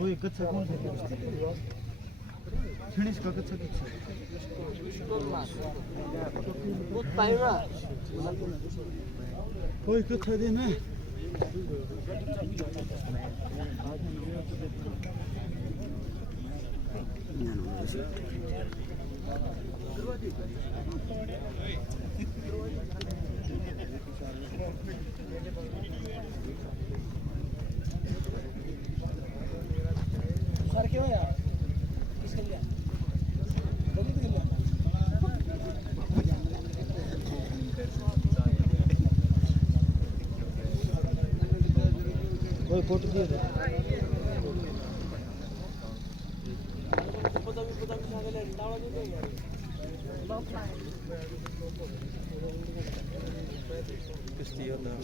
वही कच्चा कौन सा फिनिश का कच्चा कच्चा कोई कच्चा देना सर क्यों यार किसके लिए जल्दी के लिए कोई फोटो दिए थे कुश्ती होता है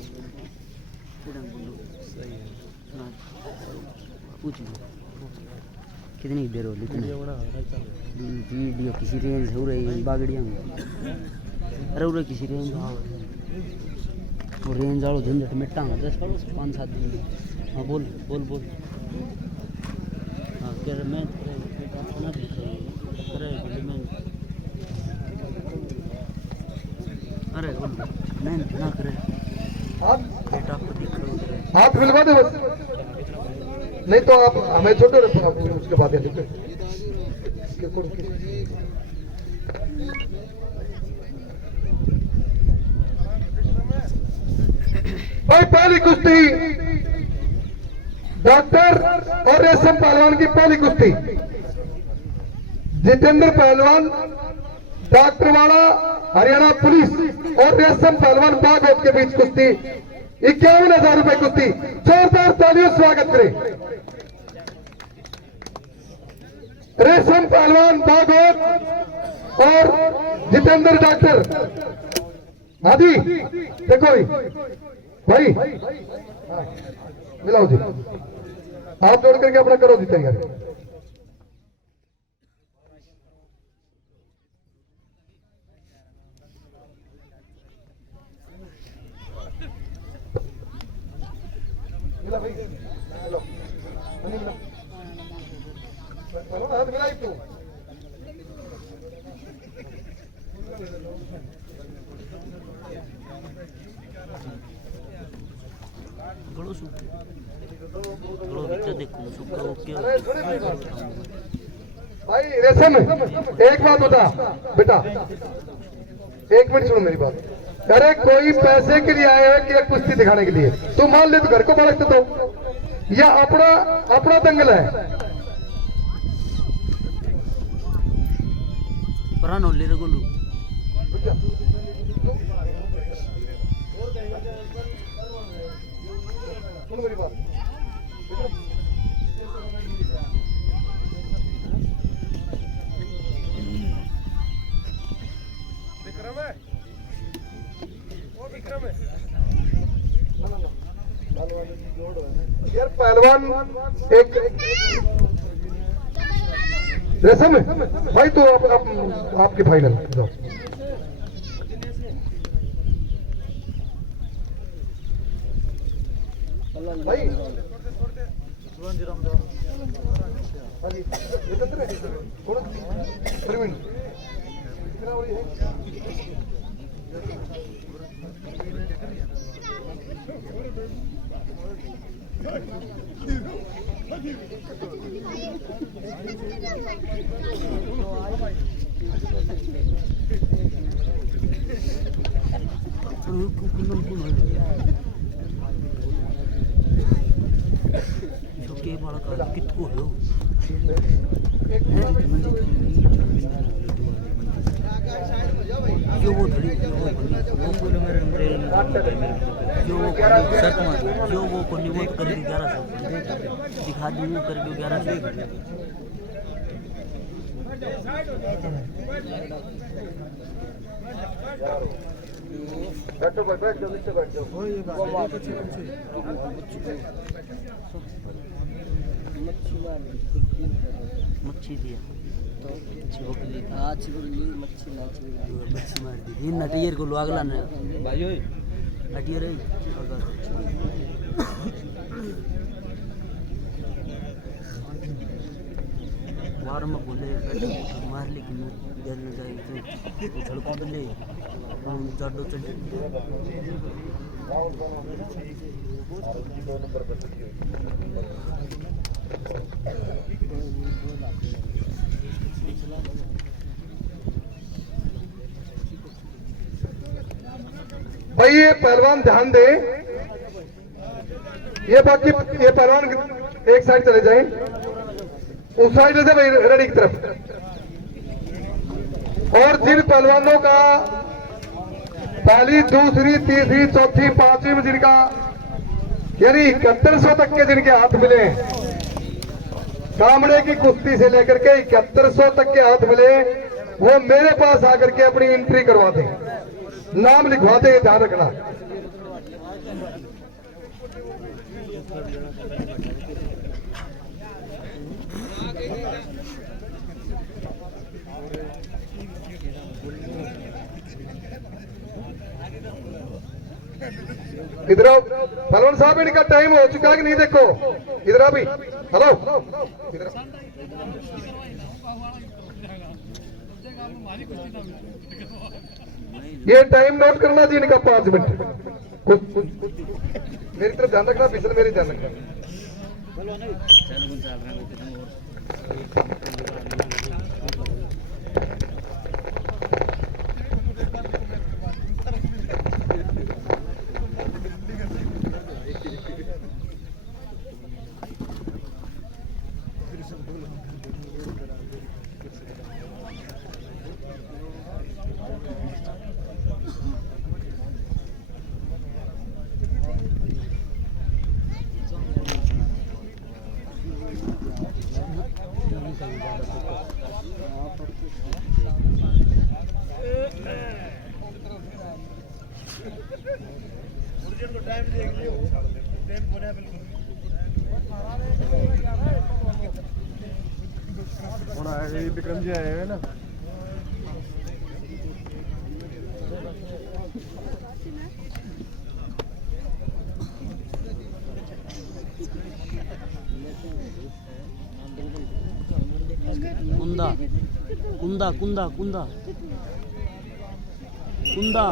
सही है पूछ लो कितनी देर हो इतने वीडियो किसी रेंज हो रही बागड़िया में अरे उरे किसी रेंज वो रेंज वालों झंझट मिटा 10-5-7 दिन हाँ बोल बोल बोल हाँ कह रहे मैं अरे बोल मैं ना करे बेटा को दिख रहा हाथ मिलवा दे बस नहीं तो आप हमें छोटे उसके बाद भाई पहली कुश्ती डॉक्टर और रेशम पहलवान की पहली कुश्ती जितेंद्र पहलवान डॉक्टर वाला हरियाणा पुलिस और रेशम पहलवान बागोत के बीच कुश्ती 51,000 रुपए कुश्ती जोरदार तालियों स्वागत करें रेशम पहलवान बागोत और जितेंद्र डॉक्टर हाँ जी देखो भाई मिलाओ जी हाथ जोड़ करके अपना करो जी तैयारी मिला भाई मिलो मिला हाथ मिलाई तू गड़ो सुख गड़ो बिचा देखो सुख ओके भाई रेशम एक बात बता बेटा 1 मिनट सुनो मेरी बात अरे कोई पैसे के लिए आया है कि एक कुश्ती दिखाने के लिए तू मान ले तो घर को भड़कते तो या अपना दंगल है परान हो ले रे गोलू सुनो मेरी बात विक्रम है वो विक्रम है यार पहलवान एक रेशम है भाई तो आपके फाइनल जाओ भाई हाँ जी थोड़ा प्रवीण कितना हो रही है के बड़ा का कितको हो जो वो धड़ी वो कोने में रेल जो वो शर्त मार जो वो कोने वो कर दी 1100 दिखा दूं कर दो 1100 बैठो भाई बैठ जाओ नीचे बैठ जाओ मच्छी दिया तो अच्छी पकड़ी मच्छी मच्छी मार दी इन नटियर को अगला ने भाई नटियर बार में बोले मार लेकिन डर न जाए तो उछल कूद ले जाडो चढ़ भाई ये पहलवान ध्यान दे, ये बाकी ये पहलवान एक साइड चले जाए, उस साइड से भाई रेडी की तरफ। और जिन पहलवानों का पहली दूसरी तीसरी चौथी पांचवी में जिनका यानी 7100 तक के जिनके हाथ मिले, कामड़े की कुश्ती से लेकर के 7100 तक के हाथ मिले, वो मेरे पास आकर के अपनी एंट्री करवा दें, नाम लिखवा दे, ध्यान रखना। इधर आओ पहलवान साहब, इनका टाइम हो चुका है कि नहीं? देखो इधर आ भाई, हेलो इधर। ये टाइम नोट करना जी इनका 5 मिनट। मेरी तरफ ध्यान रखना, फिसल मेरी ध्यान रखना। विक्रम जी आए हैं ना, कुंदा कुंदा कुंदा कुंदा कुंदा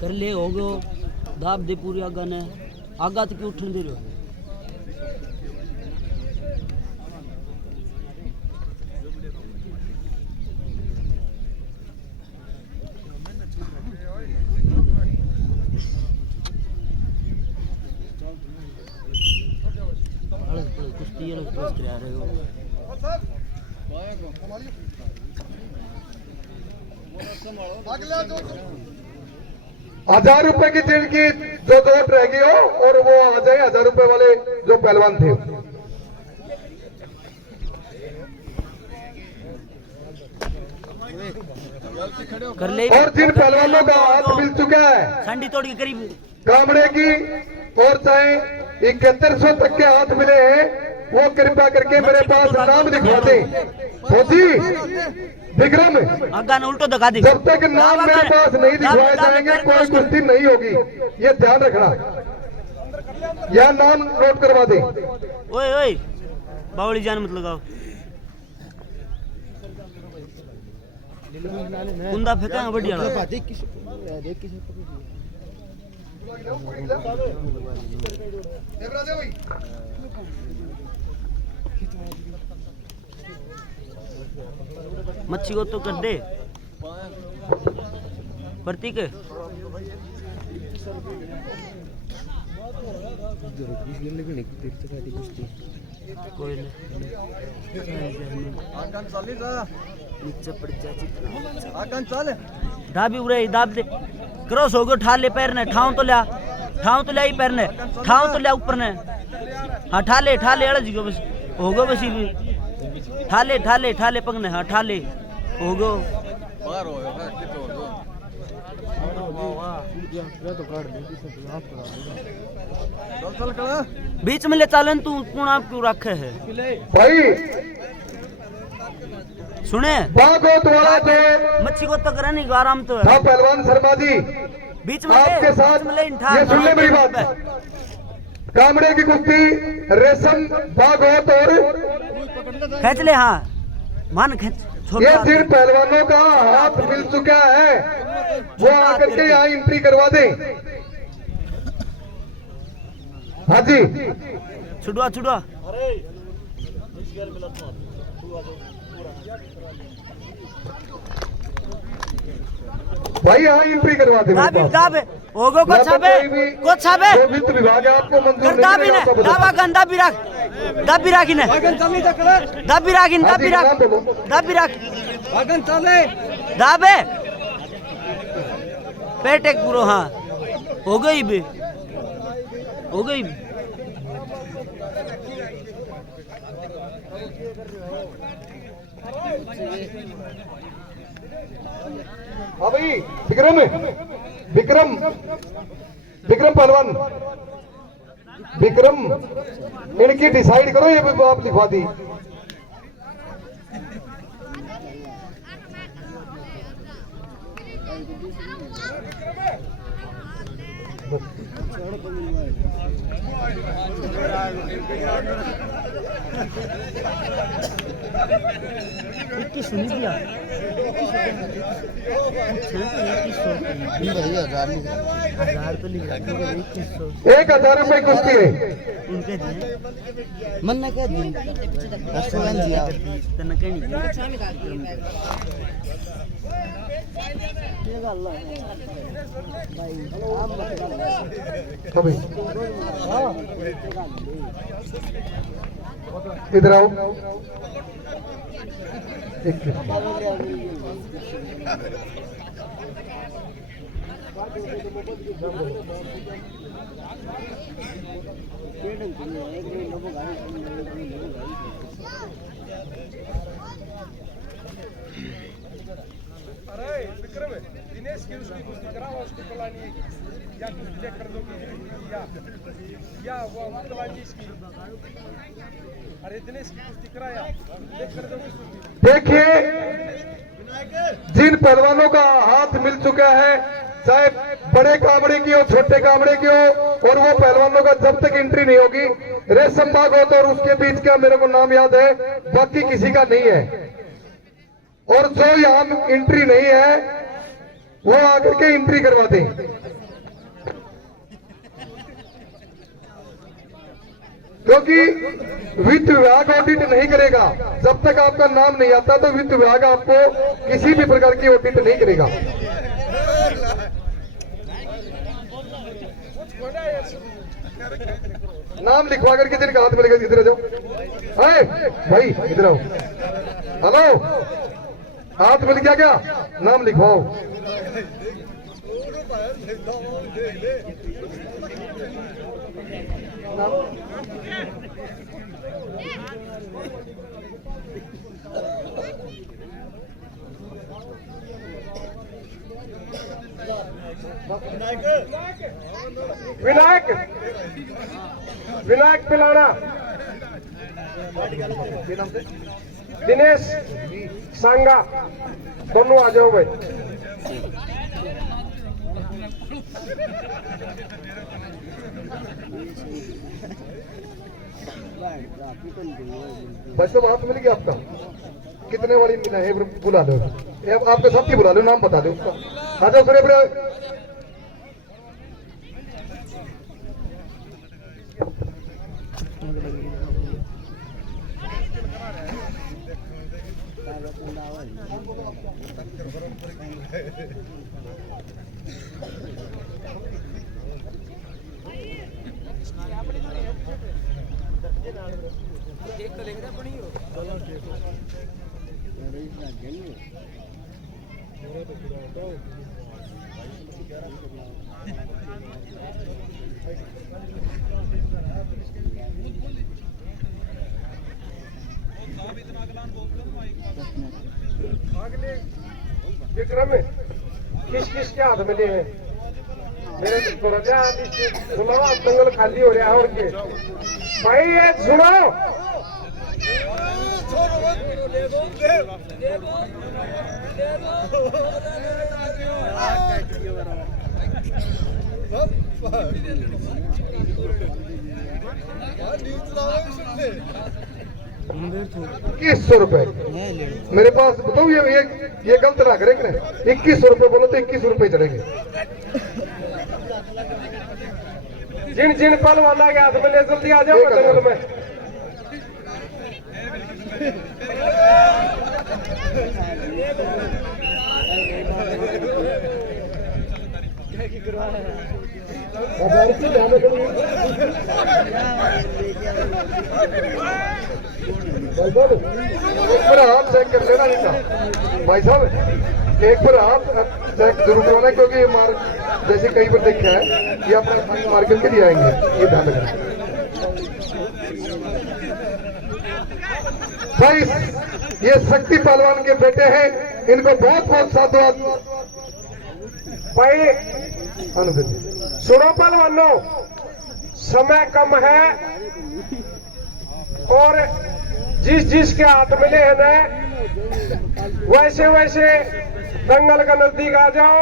कर ले हो गयो, दाब दे पूरी आगा ने, आगा तो क्यों उठन दे रहे हो? कुश्ती करा रहे हो। 1000 रुपए की जिनकी जो दोट रह गई हो, और वो आ जाए 1000 रुपए वाले जो पहलवान थे। कर ले। और जिन पहलवानों का हाथ मिल चुका है संडी तोड़ के करीब कामड़े की, और चाहे 7100 तक के हाथ मिले हैं, वो कृपया करके मेरे पास नाम लिखवा दे। फौजी विक्रम, आगा ने उल्टो दगा दे। जब तक नाम मेरे पास नहीं दिखवाए जाएंगे कोई कुश्ती नहीं होगी, ये ध्यान रखना। यह नाम नोट करवा दे। ओए ओए बावली जान मत लगाओ। कुंदा फेंका बढ़िया मच्छी को तो कर दे प्रतीक। कोई ढाबी उरे दाब दे, क्रॉस हो गयो, ठाल ले पैर ने, ठाव तो लिया ही पैर ने, ठाव तो लिया ऊपर ने। हाँ ठाले अड़ जी बस हो गयो, बस ठाले पग ने। हाँ ठाले हो गयो। बीच में ले चालन तू कौन आप क्यों रखे है भाई सुने भागवत वाला जो मच्छी को तो करे नहीं आराम तो था है पहलवान शर्मा जी बीच में आपके साथ ये सुन ले मेरी बात कामड़े की कुश्ती रेशम भागवत और खींच ले हाँ मान खींच ये जिन पहलवानों का हाथ मिल चुका है वो आकर के यहाँ एंट्री करवा दें। हाँ जी छुड़वा छुड़वा भाई यहाँ एंट्री करवा दें मेरे दाबे पास। दाबे होगो को छाबे को छाबे जो वित्त विभाग है आपको मंजूर कर दाबी ने नहीं दाबा गंदा भी रख दाबी राखी ने दाबी राखी दाबी राख दाबी राख दाबे पेट एक पूरो हाँ हो गई भी हो गई भी हाँ भाई विक्रम विक्रम विक्रम पहलवान विक्रम इनकी डिसाइड करो ये भी आप लिखवा दी सुनी दिया 1000 तो लिख रहा 1000 रुपए कुश्ती है उनके दिए मन ना कह दी अस्सलाम दिया तने कहीं नहीं अभी इधर आओ एक अरे विक्रम दिनेश की उसकी कुश्ती कराओ उसको कलानी या कुछ चेक कर दो या वो कलानी इसकी अरे दिनेश की कुश्ती कराया चेक कर दो देखिए जिन पहलवानों का हाथ मिल चुका है चाहे बड़े कामड़े की हो छोटे कामड़े की हो और वो पहलवानों का जब तक एंट्री नहीं होगी रेशम भागवत और उसके बीच का मेरे को नाम याद है बाकी किसी का नहीं है और जो यहाँ एंट्री नहीं है वो आकर के एंट्री करवा दें क्योंकि वित्त विभाग ऑडिट नहीं करेगा जब तक आपका नाम नहीं आता तो वित्त विभाग आपको किसी भी प्रकार की ऑडिट नहीं करेगा नाम लिखवा करके जिनका हाथ मिलेगा इधर आ जाओ अरे भाई इधर आओ हेलो हाथ मिल गया क्या नाम लिखवाओ विनायक विनायक पिलाना दिनेश सांगा दोनों आ जाओ भाई बस तो वहां पे मिल गया आपका कितने वाली मिला है बुला लो आपके सबकी बुला लो नाम बता दो उसका आ जाओ सूर्य विक्रम किस किस के हाथ में लिए हैं मेरे थोड़ा ध्यान सुनो, दंगल खाली हो रहा है और के भाई ये सुनो। ₹2100 मेरे पास बताओ, ये गलत ना करे कि 2100 बोलो तो 2100 चढ़ेंगे। जिन जिन पहलवाना के हाथ में ले जल्दी आ जाओ दंगल में। हाथ चेक कर लेना नहीं भाई साहब, एक बार हाथ चेक जरूर करवाना, क्योंकि ये मार जैसे कई बार देखा है ये अपना मार करके लिए आएंगे, ये ध्यान रखना भाई। ये शक्ति पहलवान के बेटे हैं, इनको बहुत बहुत साधुवाद भाई। सुनो पहलवानों, समय कम है और जिस जिसके हाथ मिले हैं ना वैसे वैसे दंगल का नजदीक आ जाओ।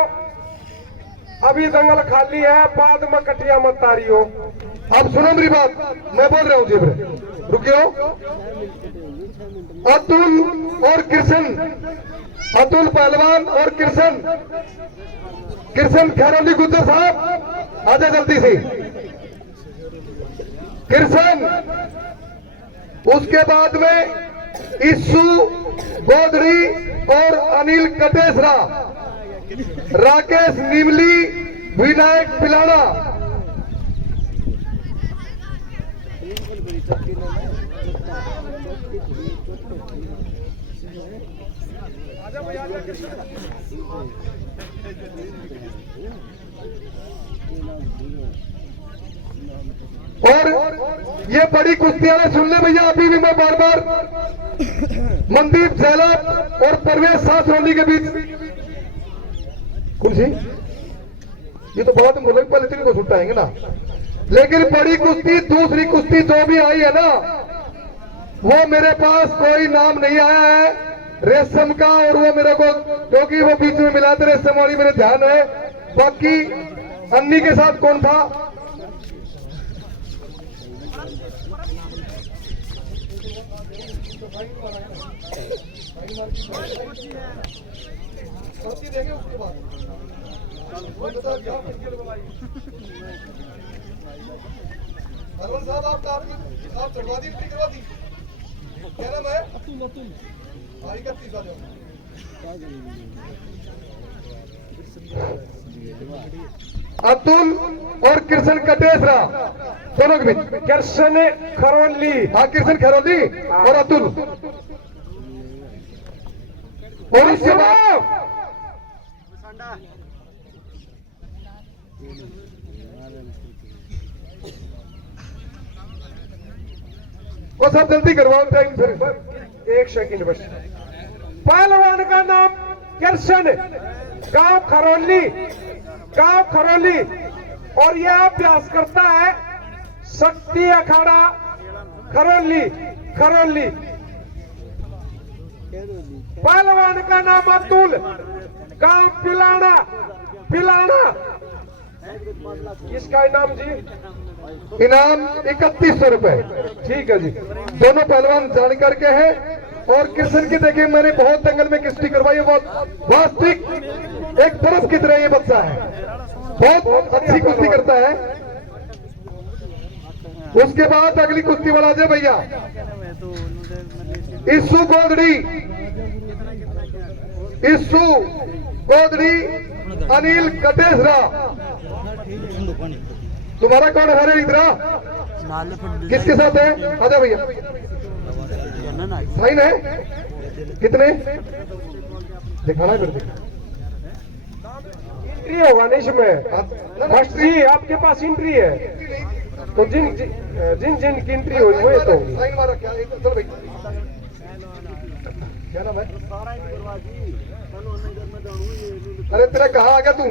अभी दंगल खाली है, बाद में कटिया मत तारियो। अब सुनो मेरी बात, मैं बोल रहा हूँ जेबरे, रुकियो। अतुल और कृष्ण, अतुल पहलवान और कृष्ण खैरोली गुज्जर साहब आजा जल्दी से। कृष्ण, उसके बाद में इस्सू गोदड़ी और अनिल कटेसरा, राकेश नीमली, विनायक पिलाड़ा। और ये बड़ी कुश्तियां सुन ले भैया, अभी भी मैं बार बार मनदीप सैलाब और परवेश सासरोली के बीच कुछ ये तो बहुत बोला पहले तीन को छुट्टाएंगे ना, लेकिन बड़ी कुश्ती दूसरी कुश्ती जो भी आई है ना, वो मेरे पास कोई नाम नहीं आया है रेशम का, और वो मेरे को क्योंकि वो बीच में मिला थे रेशम वाली मेरे ध्यान है। बाकी अन्नी के साथ कौन था? देंगे उसके बाद साहब आप चढ़वा दी, करवा दी, क्या नाम है? अतुल और कृष्ण कटेसरा दोनों के बीच। कृष्ण खरोली, हाँ कृष्ण खरोली और अतुल। और इसके बाद वो सब जल्दी करवाओ, टाइम फिर 1 सेकंड बस। पहलवान का नाम कृष्ण, गांव खरोली, और यह अभ्यास करता है शक्ति अखाड़ा खरोली। पहलवान का नाम अतुल, गांव पिलाना। किसका इनाम जी? इनाम 3100 रुपए। ठीक है जी, दोनों पहलवान जानकार के हैं। और कृष्ण की देखिए, मैंने बहुत दंगल में कुश्ती करवाई है, बहुत वास्तविक एक बरस की तरह ये बच्चा है, बहुत अच्छी कुश्ती करता है। उसके बाद अगली कुश्ती वाला जय भैया इस्सू गोदड़ी अनिल कटेसरा। तुम्हारा कौन है इधरा? किसके साथ है? आजा भैया, साइन है कितने दिखाना फिर एंट्री होगा नहीं इसमें फर्स्ट जी, आपके पास एंट्री है तो जिन की एंट्री हुई वो तो साइन मारा। क्या चल भाई, क्या नाम है? अरे तेरा कहाँ आ गया तू?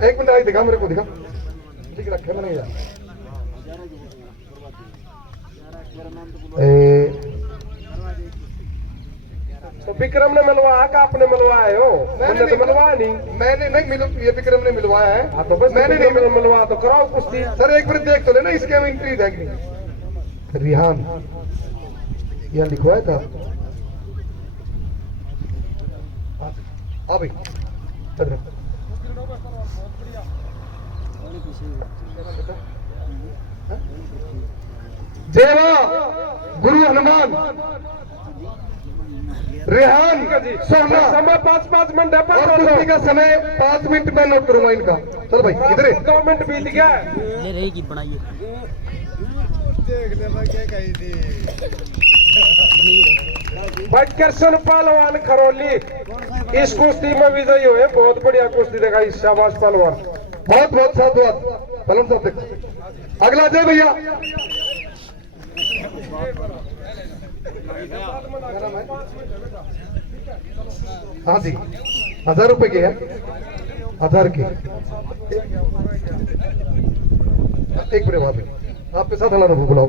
एक मिनट आई दिखा मेरे को दिखा ठीक रखे मैंने यार तो विक्रम ने मिलवाया का आपने मिलवाए हो? मैंने तो मिलवाया नहीं। मैंने नहीं मिलो ये विक्रम ने मिलवाया है। हाँ तो बस मैंने नहीं मिलवाया तो कराओ कुश्ती। सर एक मिनट देख तो लेना इसके में एंट्री देख नहीं रिहान यहाँ लिखवाया था हाँ भाई इधर। जय वाह गुरु हनुमान रेहान सोहना समय 5-5 मिनट है और कुश्ती का समय 5 मिनट में नोट करूंगा इनका। चलो भाई इधर 2 मिनट बीत गया। ले रही की बनाइए भाई कृष्ण पहलवान खरोली इस कुश्ती में विजयी हुए। बहुत बढ़िया कुश्ती दिखाई, शाबाश पहलवान। बहुत बहुत साधुवाद पहलवान साहब देखो। अगला जय भैया हाँ जी 1000 रुपए की है 1000 की। एक मिनट वहां पे आपके साथ हला बुलाओ।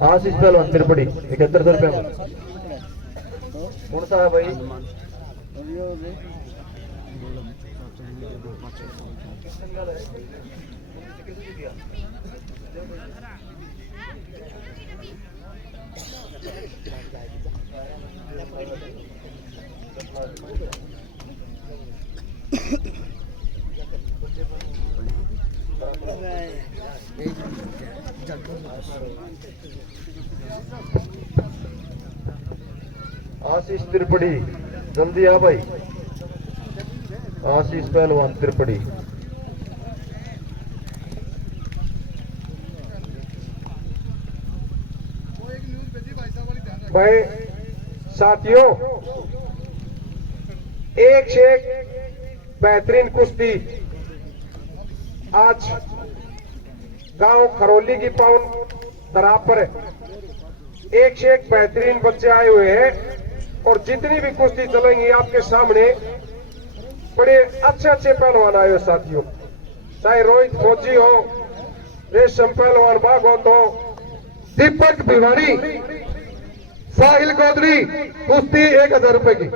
आशीष पहलवान तिरपड़ी 7100 रुपया कौन सा है भाई? आशीष त्रिपड़ी जल्दी आ भाई। आशीष पहलवान त्रिपड़ी भाई साथियों एक से एक बेहतरीन कुश्ती आज गांव खरोली की पाउन तराब पर एक से एक बेहतरीन बच्चे आए हुए हैं और जितनी भी कुश्ती चलेंगी आपके सामने बड़े अच्छे अच्छे पहलवान आए हो साथियों। चाहे रोहित फौजी हो, रेशम पहलवान भागवत हो, दीपक भिवानी, साहिल गोदरी, कुश्ती 1000 रुपए की।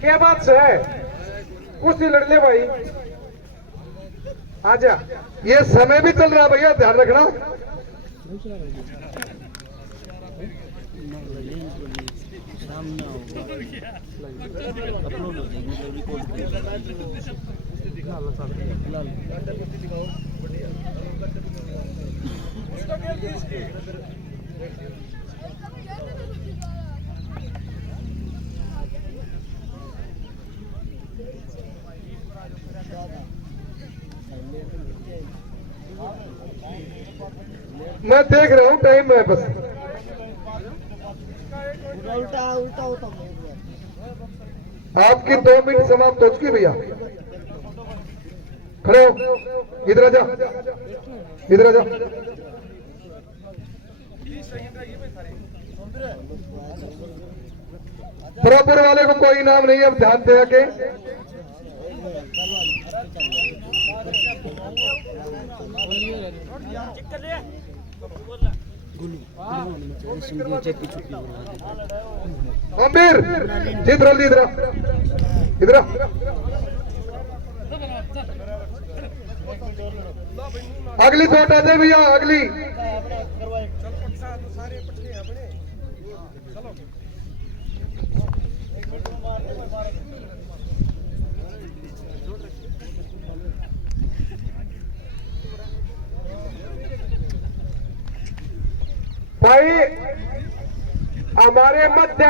क्या बात से है कुश्ती लड़ ले भाई। आजा ये समय भी चल रहा है भैया ध्यान रखना। मैं देख रहा हूँ टाइम में बस उल्टा उल्टा होता है। आपकी 2 मिनट समाप्त हो चुकी भैया। खड़े हो इधर आ जा इधर आ जा। बराबर वाले को कोई इनाम नहीं है, अब ध्यान दे के। अमीर इधर इधर इधर अगली तो हटा दे भैया, अगली भाई हमारे मध्य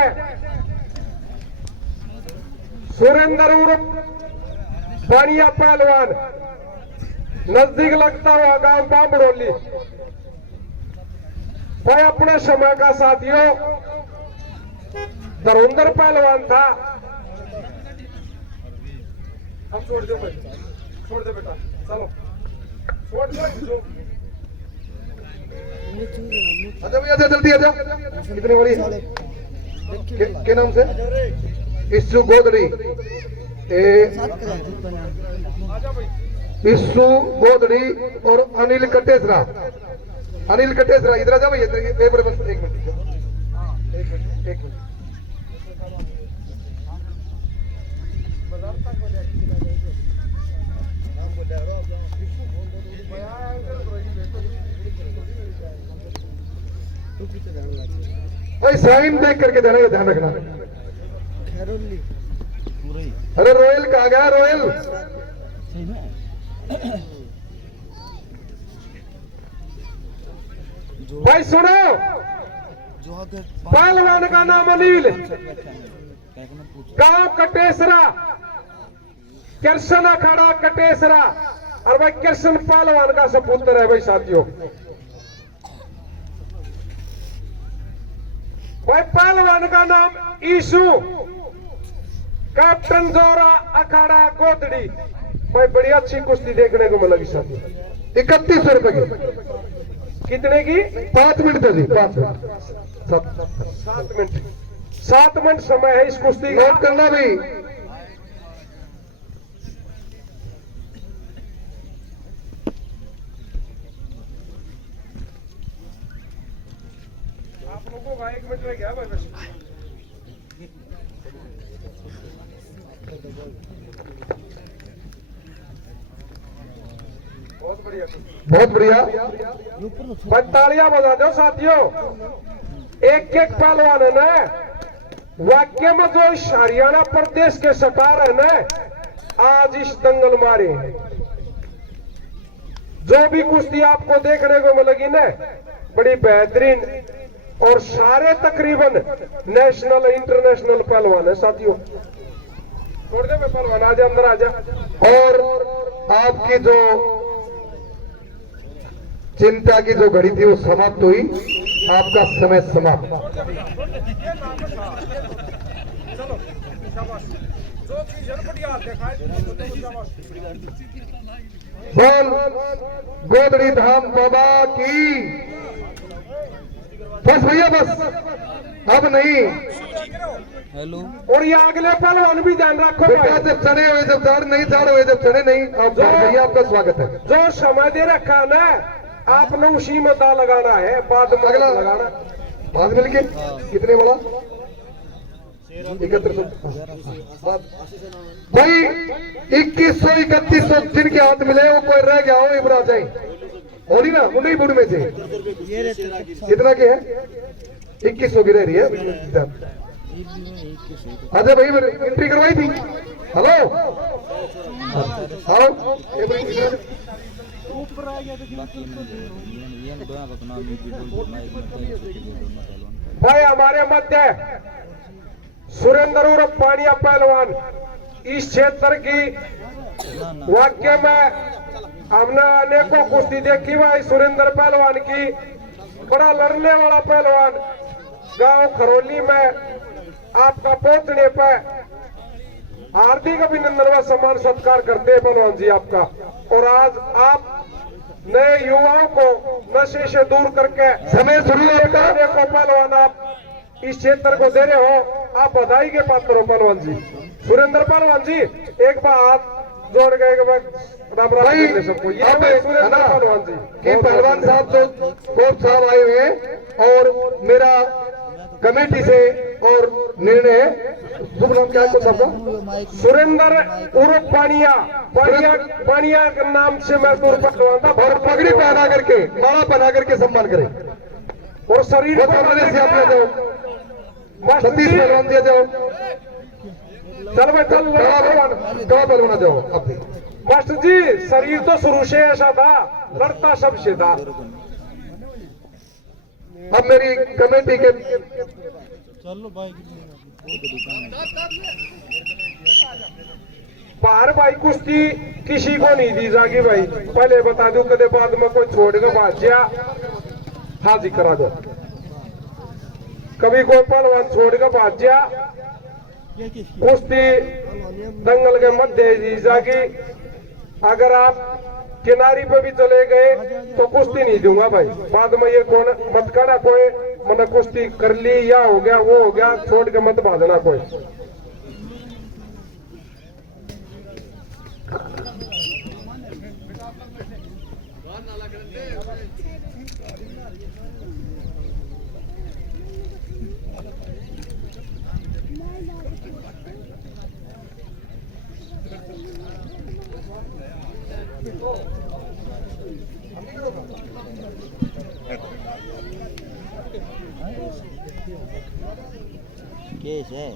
सुरेंद्र उर्फ बानिया पहलवान, नजदीक लगता हुआ गांव बामड़ोली। भाई अपने समय का साथियों धरुंधर पहलवान था। हम छोड़ दो बेटा, छोड़ दे बेटा, चलो छोड़ दो। आजा भैया, जल्दी आजा। कितने बड़ी के नाम से? इस्सू गोदड़ी, इस्सू गोदड़ी और अनिल कटेसरा। अनिल कटेसरा इधर आ जा भैया, बस एक मिनट। भाई साइन देख करके देना, ये ध्यान रखना। अरे रोयल कहाँ गया? रोयल भाई सुनो, पहलवान का नाम अनिल, गांव कटेसरा, कृष्ण अखाड़ा कटेसरा। और भाई कृष्ण पहलवान का सपुत्र है भाई साथियों। भाई पहलवान का नाम ईशु, कैप्टन जोरा अखाड़ा गोदड़ी। भाई बड़ी अच्छी कुश्ती देखने को मिलेगी साथियों। 3100 रुपए की। कितने की? 5 मिनट है जी, 5 मिनट, 7 मिनट समय है इस कुश्ती का। नोट करना भी। आप लोगों का 1 मिनट रह गया भाई। बहुत बढ़िया, बहुत बढ़िया। तालियां बजा दो साथियों। एक एक पहलवान है ना, वाक्य में जो इस हरियाणा प्रदेश के सटार है ना, आज इस दंगल मारे हैं। जो भी कुश्ती आपको देखने को मिलेगी ना, बड़ी बेहतरीन और सारे तकरीबन नेशनल इंटरनेशनल पहलवान है साथियों। छोड़ दे पहलवान, आजा अंदर आजा। और आपकी जो चिंता की जो घड़ी थी वो समाप्त हुई, आपका समय समाप्त। बोल गोदड़ी धाम बाबा की। बस भैया बस, अब नहीं। हेलो। और ये अगले पहलवान भी ध्यान रखो बेटा, जब चढ़े हुए जब चढ़ नहीं, चढ़ हुए जब चढ़े नहीं। अब भैया आपका स्वागत है। जो समय दे रखा ना, आपने उसी में दा लगाना है, बाद में अगला लगाना। बाद में लिखे कितने बड़ा? 3100। भाई 2100 3100 जिनके हाथ मिले वो कोई रह गया हो, इबरा जाए होली ना उन्हीं बुढ़ में से। कितना के है? 2100 की रह रही है। अच्छा भाई एंट्री करवाई थी। हेलो आओ। भाई हमारे मध्य सुरेंद्र उर्फ पानिया पहलवान, इस क्षेत्र की वाक्य में हमने अनेकों कुश्ती देखी। भाई सुरेंद्र पहलवान की, बड़ा लड़ने वाला पहलवान। गांव खरोली में आपका पहुंचने पर हार्दिक अभिनंदन व सम्मान सत्कार करते हैं पहलवान जी आपका। और आज आप नए युवाओं को नशे से दूर करके समय शुरू है आपका। को पहलवान आप इस क्षेत्र को दे रहे हो, आप बधाई के पात्र हो पहलवान जी। सुरेंद्र पहलवान जी एक बार हाथ जोड़ गए राम राम भाई करने सबको। ये अब भाई है सुरेंद्र ना पहलवान जी कि पहलवान साहब जो कोच साहब आए हुए हैं और मेरा कमेटी से और निर्णय है। शुभ नाम क्या है कोच साहब का? सुरेंद्र उर्फ पानिया पानिया पानिया के नाम से मैं दूर पहलवान था। और पगड़ी पहना करके माला पहना करके सम्मान करें। और शरीर वो सामने से आप ले जाओ, सतीश पहलवान जी आ जाओ, चल भाई चल कड़ा पहलवान आ जाओ। अब भी मास्टर जी शरीर तो शुरू से ऐसा था, लड़ता सबसे था। अब मेरी कमेटी के बाहर भाई कुश्ती किसी को नहीं दी जाएगी भाई, पहले बता दूं, कदे बाद में कोई छोड़ के भाग गया हाजिर करा दो। कभी कोई पहलवान छोड़ के भाग गया कुश्ती दंगल के मध्य दी जाएगी। अगर आप किनारी पे भी चले गए तो कुश्ती नहीं दूंगा भाई। बाद में ये कौन मत करा कोई मैंने कुश्ती कर ली या हो गया वो हो गया, छोड़ के मत भागना कोई। केस है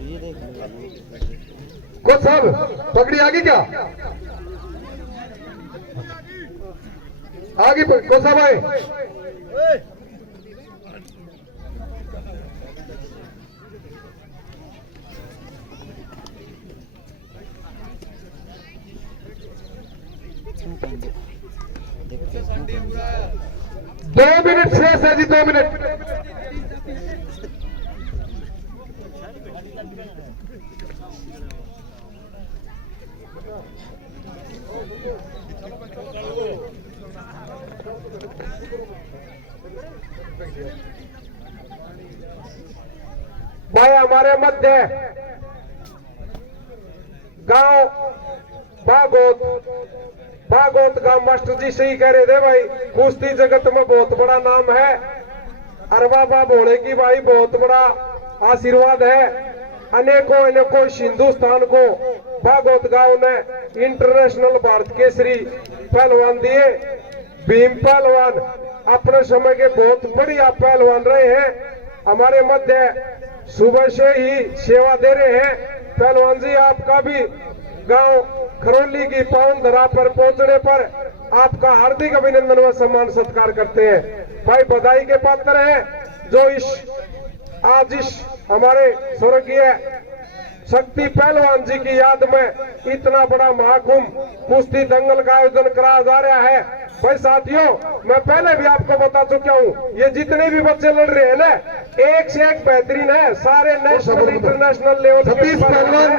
ये देख कोच साहब पगड़ी आ गई क्या? आ गई कोच साहब आए। दो मिनट शेष है जी, 2 मिनट। भाई हमारे मध्य गांव भागवत गांव मास्टर जी सही कह रहे थे भाई, कुश्ती जगत में बहुत बड़ा नाम है। अरबा बाब होने की भाई बहुत बड़ा आशीर्वाद है। अनेकों अनेकों हिंदुस्तान को भागवत गांव ने इंटरनेशनल भारत केसरी पहलवान दिए। भीम पहलवान अपने समय के बहुत बढ़िया पहलवान रहे हैं। हमारे मध्य सुबह से ही सेवा दे रहे हैं। पहलवान जी आपका भी गांव खरोली की पावन धरा पर पहुंचने पर आपका हार्दिक अभिनंदन व सम्मान सत्कार करते हैं। भाई बधाई के पात्र हैं जो आज इस हमारे स्वर्गीय शक्ति पहलवान जी की याद में इतना बड़ा महाकुंभ कुश्ती दंगल का आयोजन कराया जा रहा है। भाई साथियों मैं पहले भी आपको बता चुका हूँ, ये जितने भी बच्चे लड़ रहे हैं ना एक से एक बेहतरीन है, सारे नेशनल इंटरनेशनल लेवल सतीश पहलवान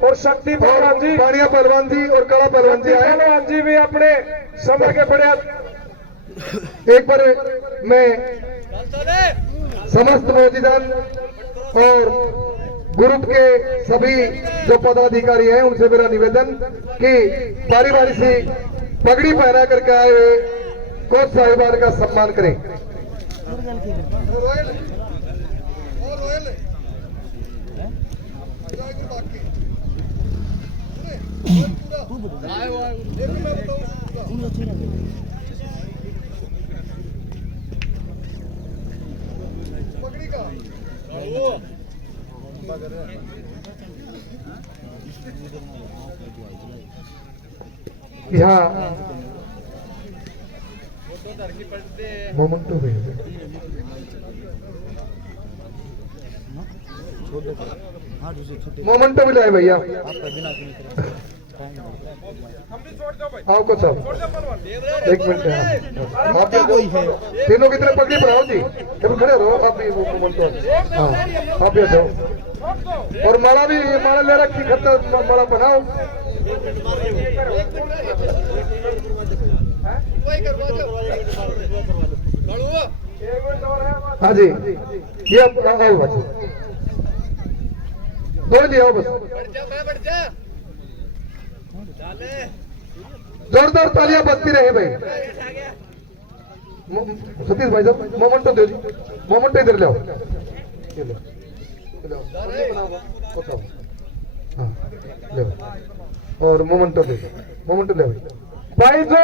और शक्ति पहलवान जी, पानिया पहलवान जी और कड़ा पहलवान जी आए। पहलवान जी भी अपने समय के बड़े। एक बार मैं समस्त मौजूदान और ग्रुप के सभी जो पदाधिकारी हैं उनसे मेरा निवेदन कि बारी बारी से पगड़ी पहना करके आए हुए कोच साहिबान का सम्मान करें। यहाँ मोमेंटो भी मोमेंटो भी लाए भैया। आओ को सब 1 मिनट आप तीनों कितने पगड़ी बनाओ जी, जब खड़े रहो आप भी मोमेंटो। हाँ आप भी जाओ और माला भी, माला ले रखी खतर माला बनाओ। हाँ जी, ये अब आओ बस, दो जी आओ बस। जोरदार तालियां बजती रहे भाई। सतीश भाई साहब मोमेंटो दो जी, मोमेंटो इधर ले आओ। हाँ, ले आओ। और मोमेंटो ले, मोमेंटो ले भाई। जो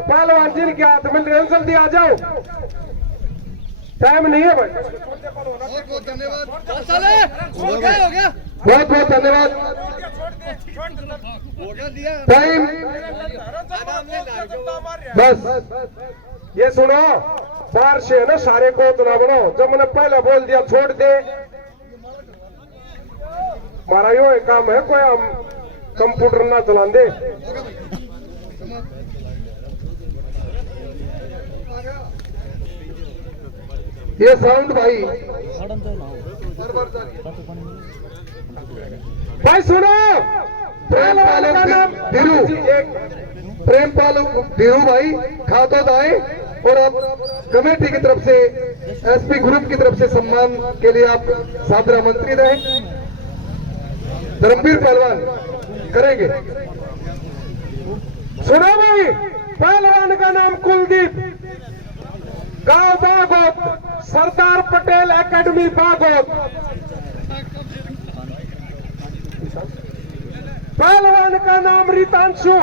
पहलवान जी के हाथ में रेल जल्दी आ जाओ, टाइम नहीं है भाई। बहुत बहुत धन्यवाद, बहुत बहुत धन्यवाद। टाइम बस ये सुनो, बाहर से है ना सारे को तो ना बनाओ। जब मैंने पहले बोल दिया छोड़ दे, हमारा यो एक काम है, कोई हम कंप्यूटर ना चला दे। ये साउंड भाई भाई सुनो, प्रेमपाल का नाम धीरू, प्रेमपाल धीरू भाई खातो दाए। और अब कमेटी की तरफ से, एसपी ग्रुप की तरफ से सम्मान के लिए आप सादर आमंत्रित हैं। धर्मवीर पहलवान करेंगे। सुनो भाई, पहलवान का नाम कुलदीप, गांव बागोत, सरदार पटेल एकेडमी बागोत। पहलवान का नाम रितांशु,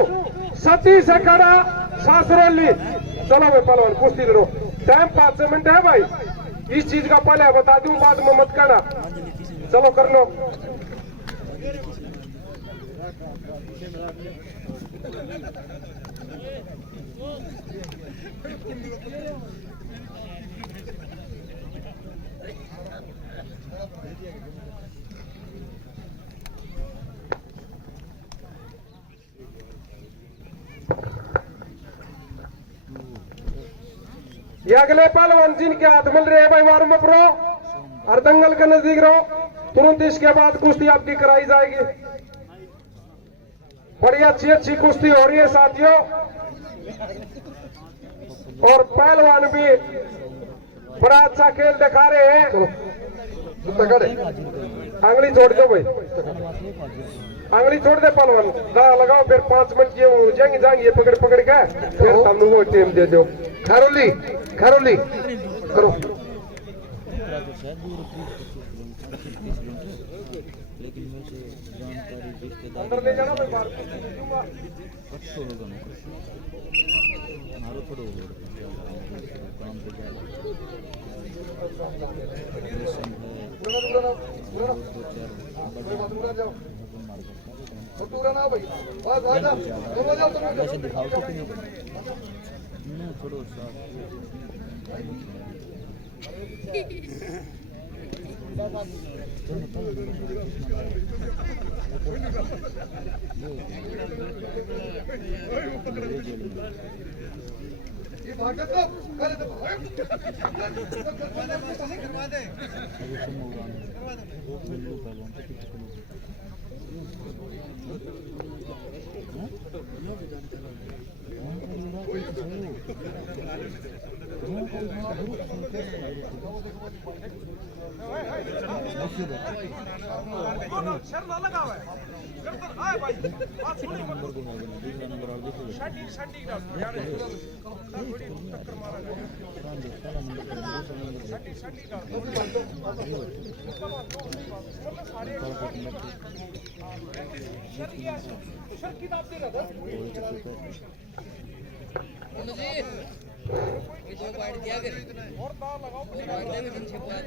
सतीश अखाड़ा सासरौली। चलो भाई पहलवान कुश्ती करो, टाइम 5 मिनट है भाई। इस चीज का पहले बता दूं, बाद में मत करना। चलो कर लो। ये अगले पहलवान जिनके हाथ मिल रहे हैं भाई, वार्म अप रहो और दंगल के नजदीक रहो। तुरंत इसके बाद कुश्ती आपकी कराई जाएगी। बड़ी अच्छी अच्छी कुश्ती हो रही है साथियों, और पहलवान भी बड़ा अच्छा खेल दिखा रहे हैं। आंगली छोड़ दो भाई, आंगली छोड़ दे पहलवान, लगाओ। फिर 5 मिनट ये हो जाएंगे पकड़ पकड़ के, फिर तुम वो टीम दे दो। खैरोली खैरोली करो। अंदर ले जाना भाई, बाहर दिखाओ तो छोड़ो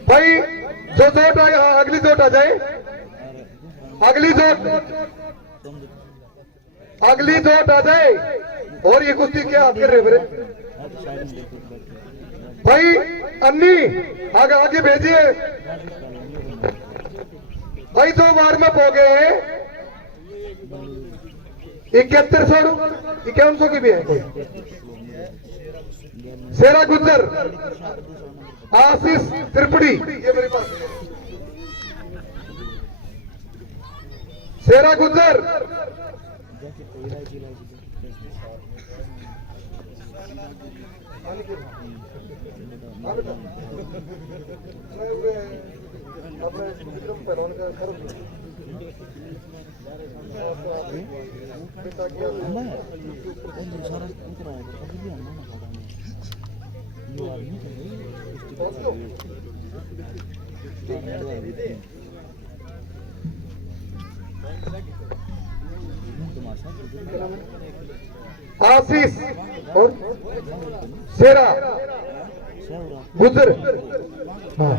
भाई जो चोट आ, अगली चोट आ जाए, अगली चोट आ जाए। और ये कुश्ती क्या कर रहे मेरे भाई? अन्नी आगे आगे भेजिए भाई। 2 वार्म अप हो गए हैं, 7100 की भी है कोई। शेरा गुज्जर, आशीष त्रिपुड़ी, ये मेरे पास शेरा गुज्जर, पहलवान का खर्च बेटा किया आशीष और शेरा गुजर, हाँ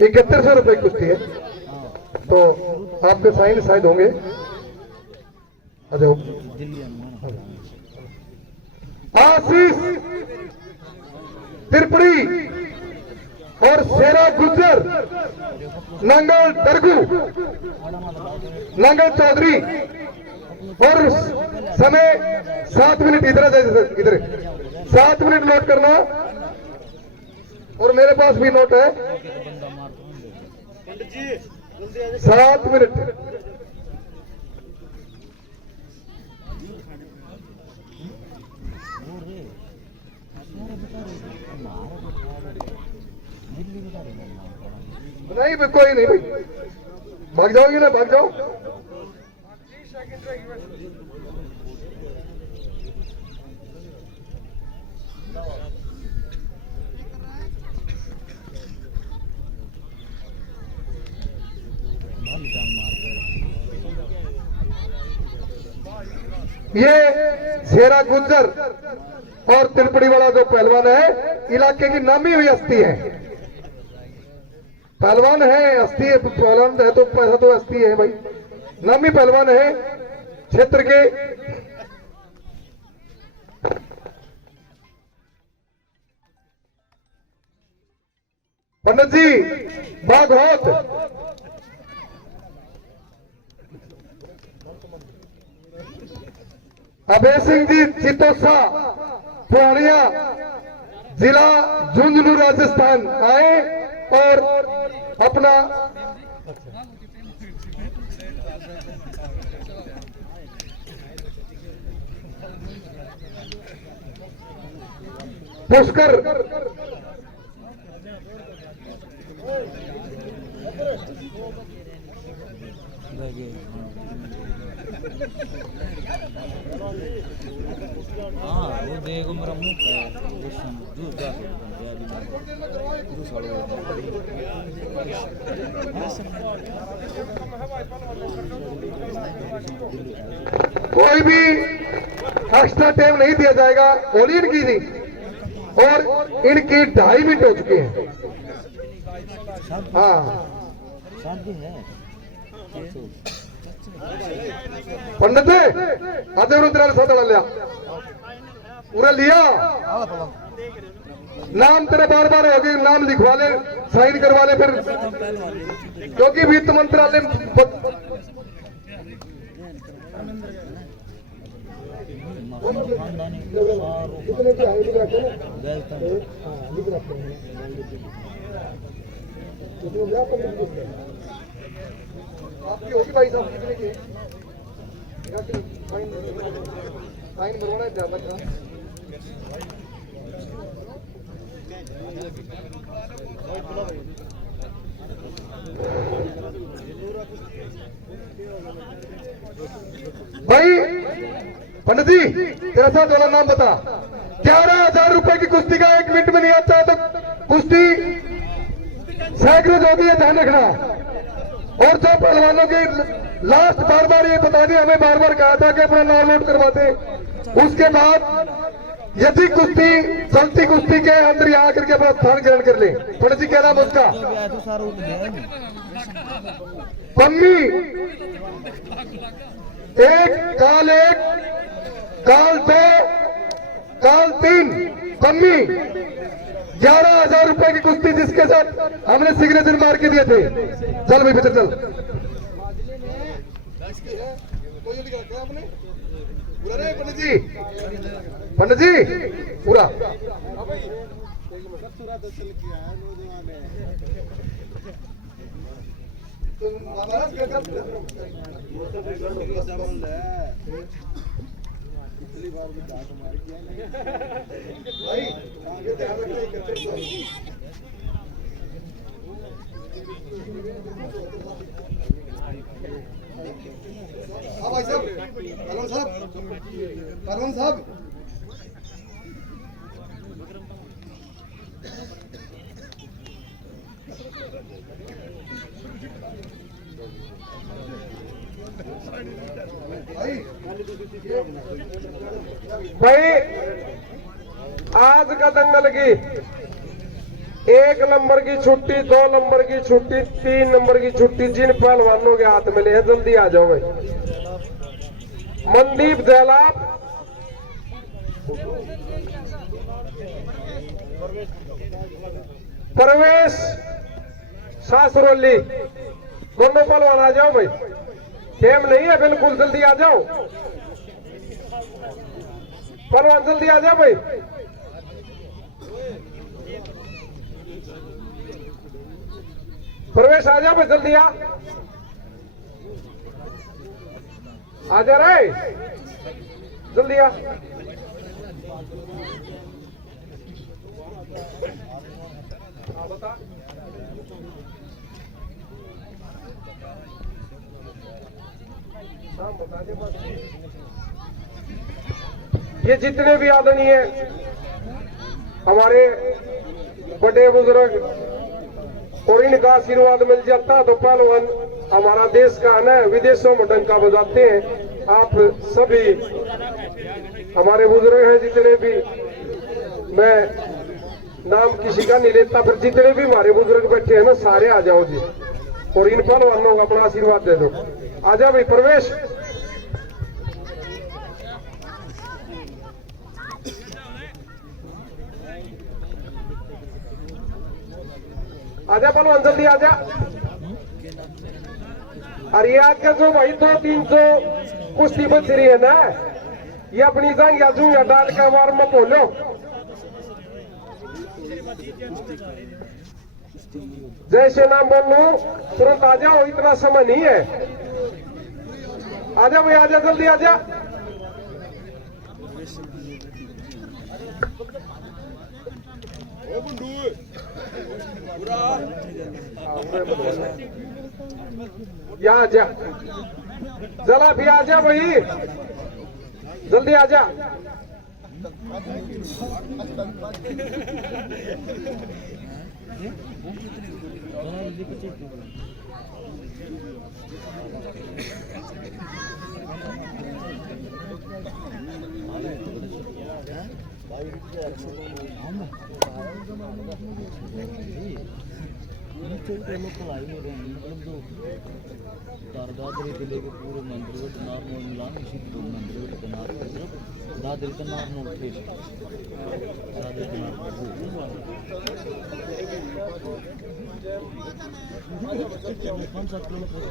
7100 रुपए की कुश्ती है, तो आपके साइन शायद होंगे। आ जाओ। आशीष त्रिपुरी और शेरा गुजर, नंगल दरगू, नंगल चौधरी, और समय 7 मिनट। इधर 7 मिनट नोट करना, और मेरे पास भी नोट है 7 मिनट। नहीं कोई नहीं भाई, भाग जाओगे ना, भाग जाओ। ये शेरा गुज्जर और तिलपड़ी वाला जो पहलवान है, इलाके की नामी हुई हस्ती है। पहलवान है, हस्ती है, पहलवान है तो पैसा तो हस्ती है भाई, नामी पहलवान है क्षेत्र के। पंडित जी भागवत, अभय सिंह जी चितौसा, पुरानिया, जिला झुंझुनू राजस्थान आए और अपना पुष्कर वो देखो मेरा मुंह कोई भी एक्स्ट्रा टाइम नहीं दिया जाएगा। होली इनकी थी और इनकी 2.5 मिनट हो चुके हैं। हाँ पंडित आधे रुद्र साथ लिया पूरा लिया, नाम तेरा बार बार हो गए, नाम लिखवा ले, साइन करवा ले फिर, क्योंकि वित्त मंत्रालय आपकी होगी भाई साहब, कितने की साइन मरवाना है, ध्यान रखना। भाई पंडित जी तेरा साथ वाला नाम बता। 11,000 रुपए की कुश्ती का 1 मिनट में नहीं आता तो कुश्ती सैकड़ों होगी है, ध्यान रखना। और जो पहलवानों की लास्ट बार बार ये बता दी, हमें बार बार कहा था कि अपना नाम नोट करवाते, उसके बाद यदि कुश्ती चलती कुश्ती के अंदर यहाँ आकर के अपना स्थान ग्रहण कर ले। पंडित जी क्या नाम उसका? पम्मी, एक काल 2 काल 3 पम्मी। 11,000 रुपए की कुश्ती जिसके साथ हमने सिग्नेचर मार के दिए थे। चल भाई भीतर चल। पंडित जी, पंडित जी पूरा तुम महाराज कर भाई ये ध्यान रखना ही करते हैं। हाँ भाई साहब, पहलवान साहब, पहलवान साहब, भाई आज का दंगल की 1 नंबर की छुट्टी, 2 नंबर की छुट्टी, 3 नंबर की छुट्टी जिन पहलवानों के हाथ में ले है जल्दी आ जाओ भाई। मनदीप जयलाप, परवेश सासरोली, दोनों पहलवान आ जाओ भाई। गेम नहीं है बिल्कुल, जल्दी आ जाओ पहलवान, जल्दी आ जाओ भाई। प्रवेश आ जाओ भाई, जल्दी आ जा रहे, जल्दी आ। बता ये जितने भी आदरणीय हमारे बड़े बुजुर्ग और इनका आशीर्वाद मिल जाता तो पहलवान हमारा देश का है ना, विदेशों में डंका बजाते हैं। आप सभी हमारे बुजुर्ग हैं जितने भी, मैं नाम किसी का नहीं लेता, फिर जितने भी हमारे बुजुर्ग बैठे हैं ना सारे आ जाओ जी, और इन पहलवानों को अपना आशीर्वाद दे दो। आ जाओ भाई प्रवेश। आजा पहलवान, जल्दी आजा। अरे आज का जो भाई 200-300 कुश्ती बच रही है ना, ये अपनी जांघिया जूंघिया डाल कर वार्म अप हो लो। जैसे नाम बोल लो तुरंत आ जाओ, इतना समय नहीं है। आजा भाई, आजा जल्दी आजा। या आजा, जरा भी आजा भाई, जल्दी आजा। दादरी जिले के पूरे मंदिर को नॉर्मल मिलान इसी मंदिर को किनार की तरफ दादरी का नॉर्मल फेस दादरी किनार पर 5-7 किलोमीटर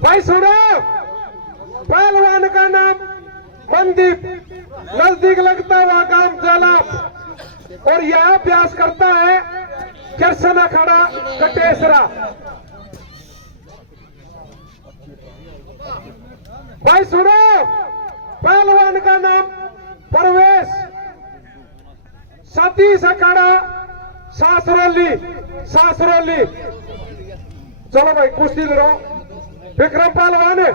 भाई सुनो, पहलवान का नाम मनदीप, नजदीक लगता हुआ गांव जयलाप, और यह अभ्यास करता है कृष्ण अखाड़ा कटेसरा। भाई सुनो, पहलवान का नाम परवेश, सतीश अखाड़ा सासरोली। चलो भाई कुश्ती लड़ो, विक्रम पहलवान है,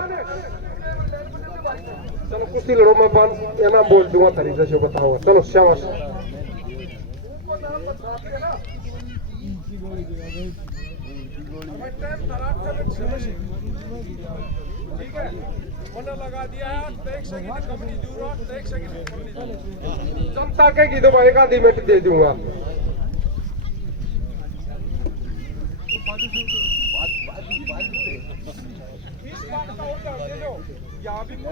चलो कुश्ती लड़ो। मैं नाम बोल दूंगा तरीके से बताऊंगा। चलो शाबाश। ठीक है मैंने लगा दिया है कंपनी दूर जनता के की तो मैं एक आधी मिनट दे दूंगा यहाँ भी ठीक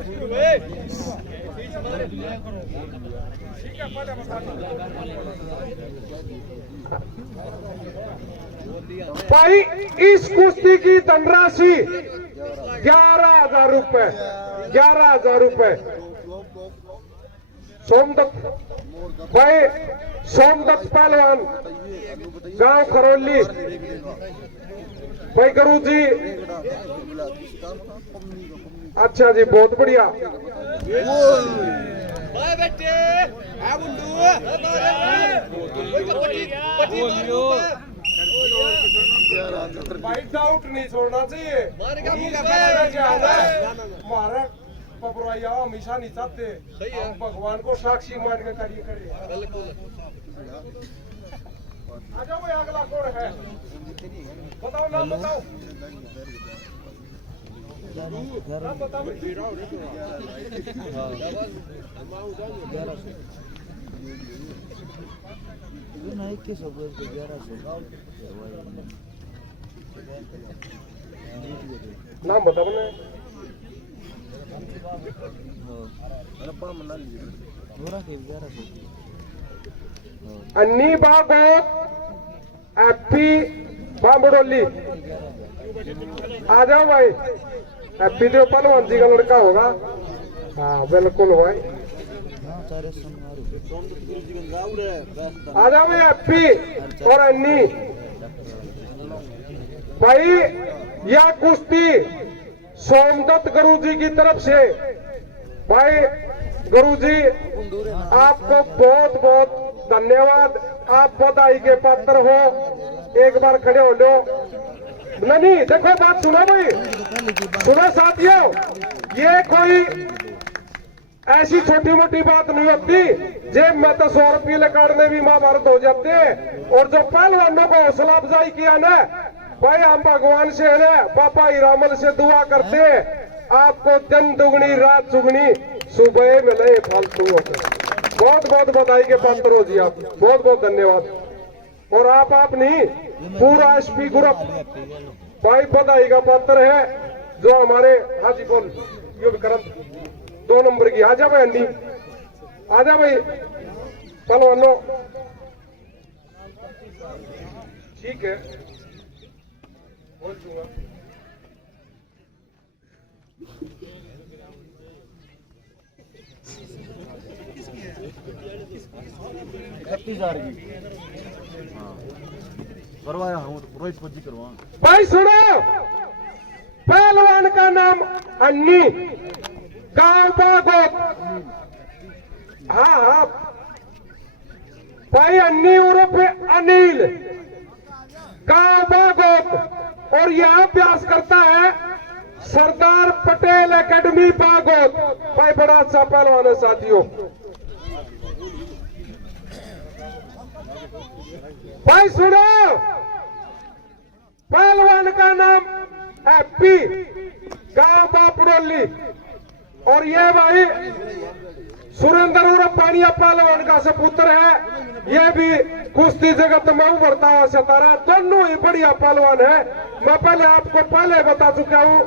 है भाई इस कुश्ती की धनराशि 11,000 रुपए 11,000 रुपए सोमदत्त भाई सोमदत्त पहलवान गांव खरोली भाई गुरु जी अच्छा जी बहुत बढ़िया भाई डाउट नहीं छोड़ना चाहिए हमारा पपरवाइया हमेशा नहीं चाहते हम भगवान को साक्षी मान के कार्य करें आ जाओ भाई अगला कौन है बताओ नाम बताओ नाम बताओ नाइक के सब 1100 नाम बताओ ना अन्नी बागो एपी बामड़ोली आ जाओ भाई एपी तो पहलवान जी का लड़का होगा हाँ बिल्कुल भाई आ जाओ भाई एपी और अन्नी भाई यह कुश्ती सोमदत्त गुरु जी की तरफ से भाई गुरु जी आपको बहुत बहुत धन्यवाद आप बधाई के पात्र हो एक बार खड़े हो लो नहीं देखो बात सुनो भाई सुनो साथियों ये कोई ऐसी छोटी मोटी बात नहीं होती जेब में तो 100 रुपये लेकर भी महाभारत हो जाते हैं और जो पहलवानों को हौसला अफजाई किया ना भाई हम भगवान से है ना बाबा हीरामल से दुआ करते हैं आपको दिन दुगनी रात चुगनी सुबह मिले फालतू होकर बहुत बहुत बधाई के पात्र हो जी आप बहुत बहुत धन्यवाद और आप नहीं पूरा एसपी ग्रुप भाई बधाई का पात्र है जो हमारे हाजी बोल यो विक्रम 2 नंबर की आजा भाई अन्नी आजा भाई पहलवानों ठीक है बोल दूंगा करवाया हूँ रोज फौजी करवा भाई सुनो पहलवान का नाम अन्नी गांव बागोत हाँ हाँ भाई अन्नी उर्फ अनिल गांव बागोत और यह अभ्यास करता है सरदार पटेल एकेडमी बागोत भाई बड़ा अच्छा पहलवान है साथियों भाई सुनो पहलवान का नाम एपी गांव बापड़ोली और ये भाई सुरेंद्र उर्फ पानिया पहलवान का सपुत्र है ये भी कुश्ती जगत में उभरता हुआ सितारा दोनों ही बढ़िया पहलवान है मैं पहले आपको पहले बता चुका हूँ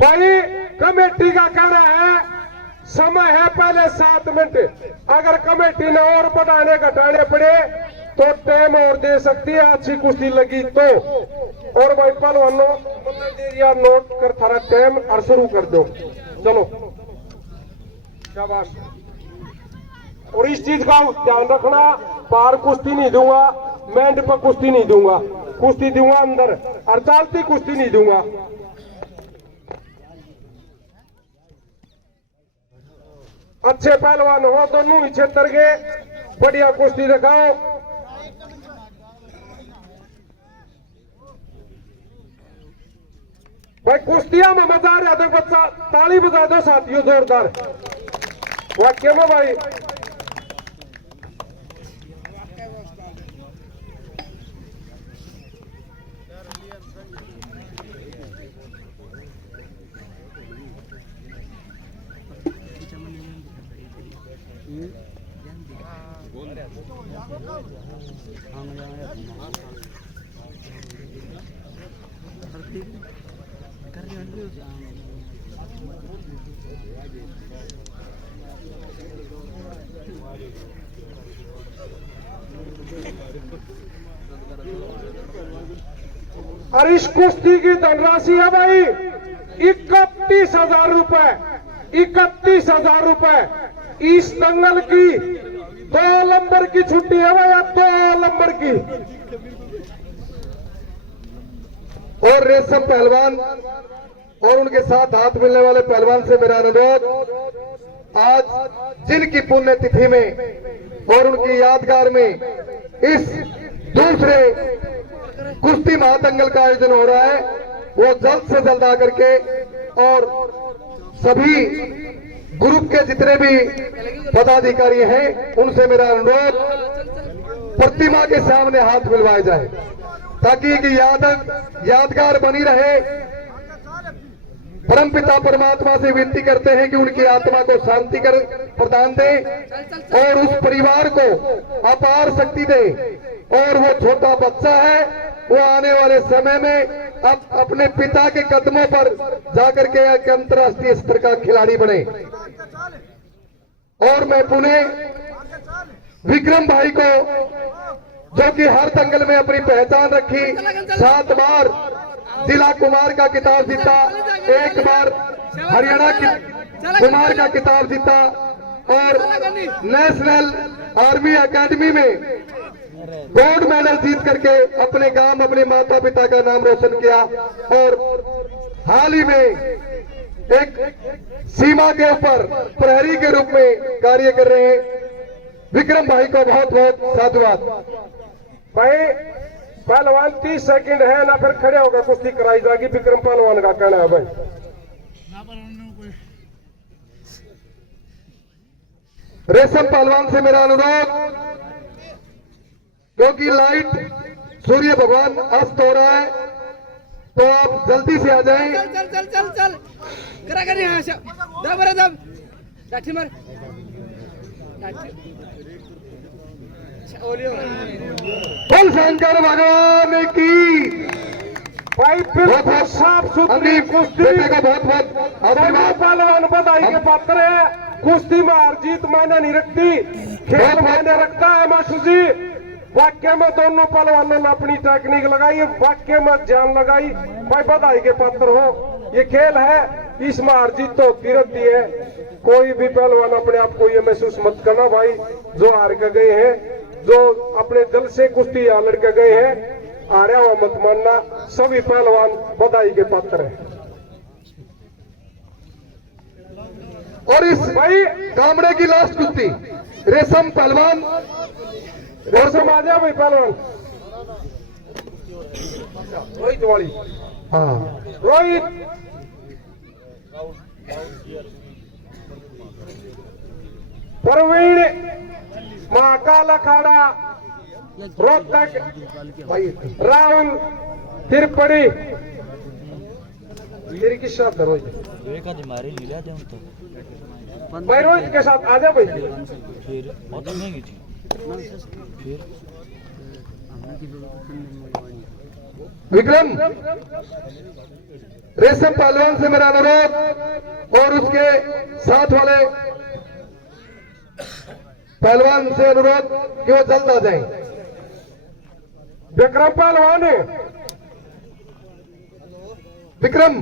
भाई कमेटी का कहना है समय है पहले 7 मिनट अगर कमेटी ने और बढ़ाने घटाने पड़े तो टाइम और दे सकती है अच्छी कुश्ती लगी तो और भाई पहलवानों यार नोट कर थारा टाइम और शुरू कर दो चलो शाबाश और इस चीज का ध्यान रखना बाहर कुश्ती नहीं दूंगा मैंड पर कुश्ती नहीं दूंगा कुश्ती दूंगा अंदर और चालती कुश्ती नहीं दूंगा अच्छे पहलवान हो दोनों ही क्षेत्र के बढ़िया कुश्ती दिखाओ भाई कुश्तियां में मजा आ रहा है बच्चा ताली बजा दो साथियों जोरदार वाक्य में भाई और इस कुश्ती की धनराशि है भाई 31,000 रुपए। 31,000 रुपए। इस दंगल की 2 नंबर की छुट्टी है भाई, 2 नंबर की। और रेशम पहलवान और उनके साथ हाथ मिलने वाले पहलवान से मेरा अनुरोध, आज जिनकी पुण्यतिथि में और उनकी यादगार में इस दूसरे कुश्ती महादंगल का आयोजन हो रहा है, वो जल्द से जल्द आकर के और सभी ग्रुप के जितने भी पदाधिकारी हैं उनसे मेरा अनुरोध, प्रतिमा के सामने हाथ मिलवाए जाए ताकि कि यादगार बनी रहे। परमपिता परमात्मा से विनती करते हैं कि उनकी आत्मा को शांति कर प्रदान दे और उस परिवार को अपार शक्ति दे। और वो छोटा बच्चा है, वो आने वाले समय में अब अपने पिता के कदमों पर जाकर के एक अंतर्राष्ट्रीय स्तर का खिलाड़ी बने। और मैं पुनः विक्रम भाई को, जो कि हर दंगल में अपनी पहचान रखी, 7 बार जिला कुमार का खिताब जीता, 1 बार हरियाणा कुमार का खिताब जीता और नेशनल आर्मी एकेडमी में गोल्ड मेडल जीत करके अपने गांव, अपने माता पिता का नाम रोशन किया। और हाल ही में एक सीमा के ऊपर प्रहरी के रूप में कार्य कर रहे हैं विक्रम भाई को बहुत बहुत साधुवाद। भाई पहलवान 30 सेकंड है ना, फिर खड़े होकर कुश्ती कराई जाएगी। विक्रम पहलवान का कहना है भाई। रेशम पहलवान से मेरा अनुरोध, क्योंकि लाइट सूर्य भगवान अस्त हो रहा है, तो आप जल्दी से आ जाएं। चल चल चल चल करा कर यहाँ से दब रे दब लाठी मार बोल शंकर भगवान की। भाई बिल्कुल साफ सुथरी कुश्ती का बहुत बहुत आशीर्वाद। पहलवान बधाई के पात्र है। कुश्ती में हार जीत मायने नहीं रखती, खेल मायने रखता है। मास्टर जी वाक्य में दोनों पहलवानों ने अपनी टेक्निक लगाई, वाक्य में जान लगाई। भाई बधाई के पात्र हो। ये खेल है, इसमें हार जीत तो होती रहती है। कोई भी पहलवान अपने आप को ये महसूस मत करना भाई, जो हार के गए हैं, जो अपने दिल से कुश्ती यहाँ लड़के गए हैं, हारा हुआ मत मानना। सभी पहलवान बधाई के पात्र हैं। और इस भाई कामड़े की लास्ट कुश्ती रेशम पहलवान, रेशम आ जाओ भाई पहलवान। रोहित वाली, हाँ रोहित प्रवीण महाकाल अखाड़ा रोहतक भाई राहुल तिरपड़ी। मेरी किस साथ है रोहित? हमारे नहीं लिया तो भाई रोहित के साथ आ जा भाई। फिर बहुत महंगी थी। फिर विक्रम, रेशम पहलवान से मेरा अनुरोध और उसके साथ वाले पहलवान से अनुरोध कि वो जल्द आ जाएं। विक्रम पहलवान है। विक्रम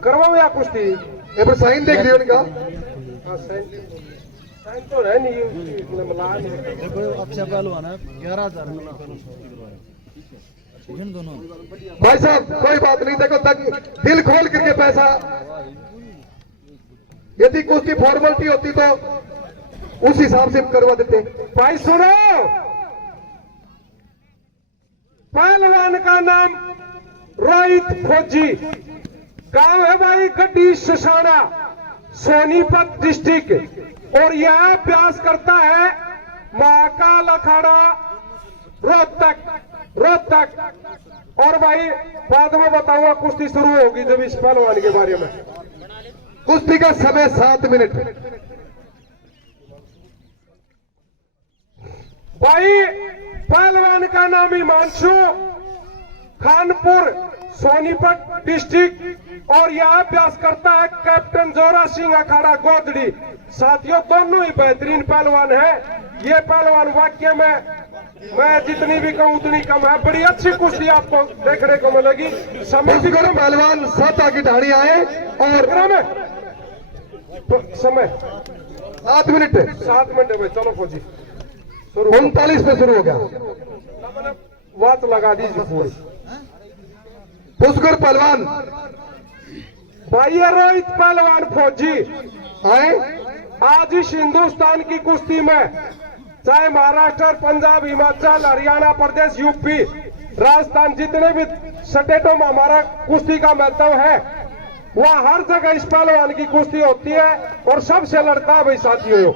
करवाओ या कुश्ती? एक बार साइन देख लियो उनका। हाँ, साइन तो है नहीं, उसने मिला नहीं। अच्छा पहलवान है, 11,000 दोनों। भाई साहब कोई बात नहीं, देखो तक दिल खोल करके पैसा, यदि कुश्ती फॉर्मेलिटी होती तो उस हिसाब से करवा देते। भाई सुनो, पहलवान का नाम रोहित फौजी, गांव है भाई गड्डी ससाना, सोनीपत डिस्ट्रिक्ट और यह अभ्यास करता है महाकाल अखाड़ा रोहतक। और भाई बाद में बताऊंगा, कुश्ती शुरू होगी जब इस पहलवान के बारे में। कुश्ती का समय 7 मिनट। भाई पहलवान का नाम हिमांशु, खानपुर सोनीपत डिस्ट्रिक्ट और यह अभ्यास करता है कैप्टन जोरा सिंह अखाड़ा गोदड़ी। साथियों दोनों ही बेहतरीन पहलवान है। ये पहलवान वाक्य में मैं जितनी भी कहूं उतनी कम है। बड़ी अच्छी कुश्ती आपको देखने को मिलेगी। समय पहलवान 7 आगे ढाणी आए और समय 7 मिनट। 7 मिनट में चलो फौजी 39 पे शुरू हो गया। बात लगा दीजिए पूरी। पुष्कर पहलवान भाई रोहित पहलवान फौजी आए। आज इस हिंदुस्तान की कुश्ती में चाहे महाराष्ट्र, पंजाब, हिमाचल, हरियाणा प्रदेश, यूपी, राजस्थान, जितने भी स्टेटों में हमारा कुश्ती का महत्व है, वहाँ हर जगह इस पहलवान की कुश्ती होती है और सबसे लड़ता है भाई साथियों।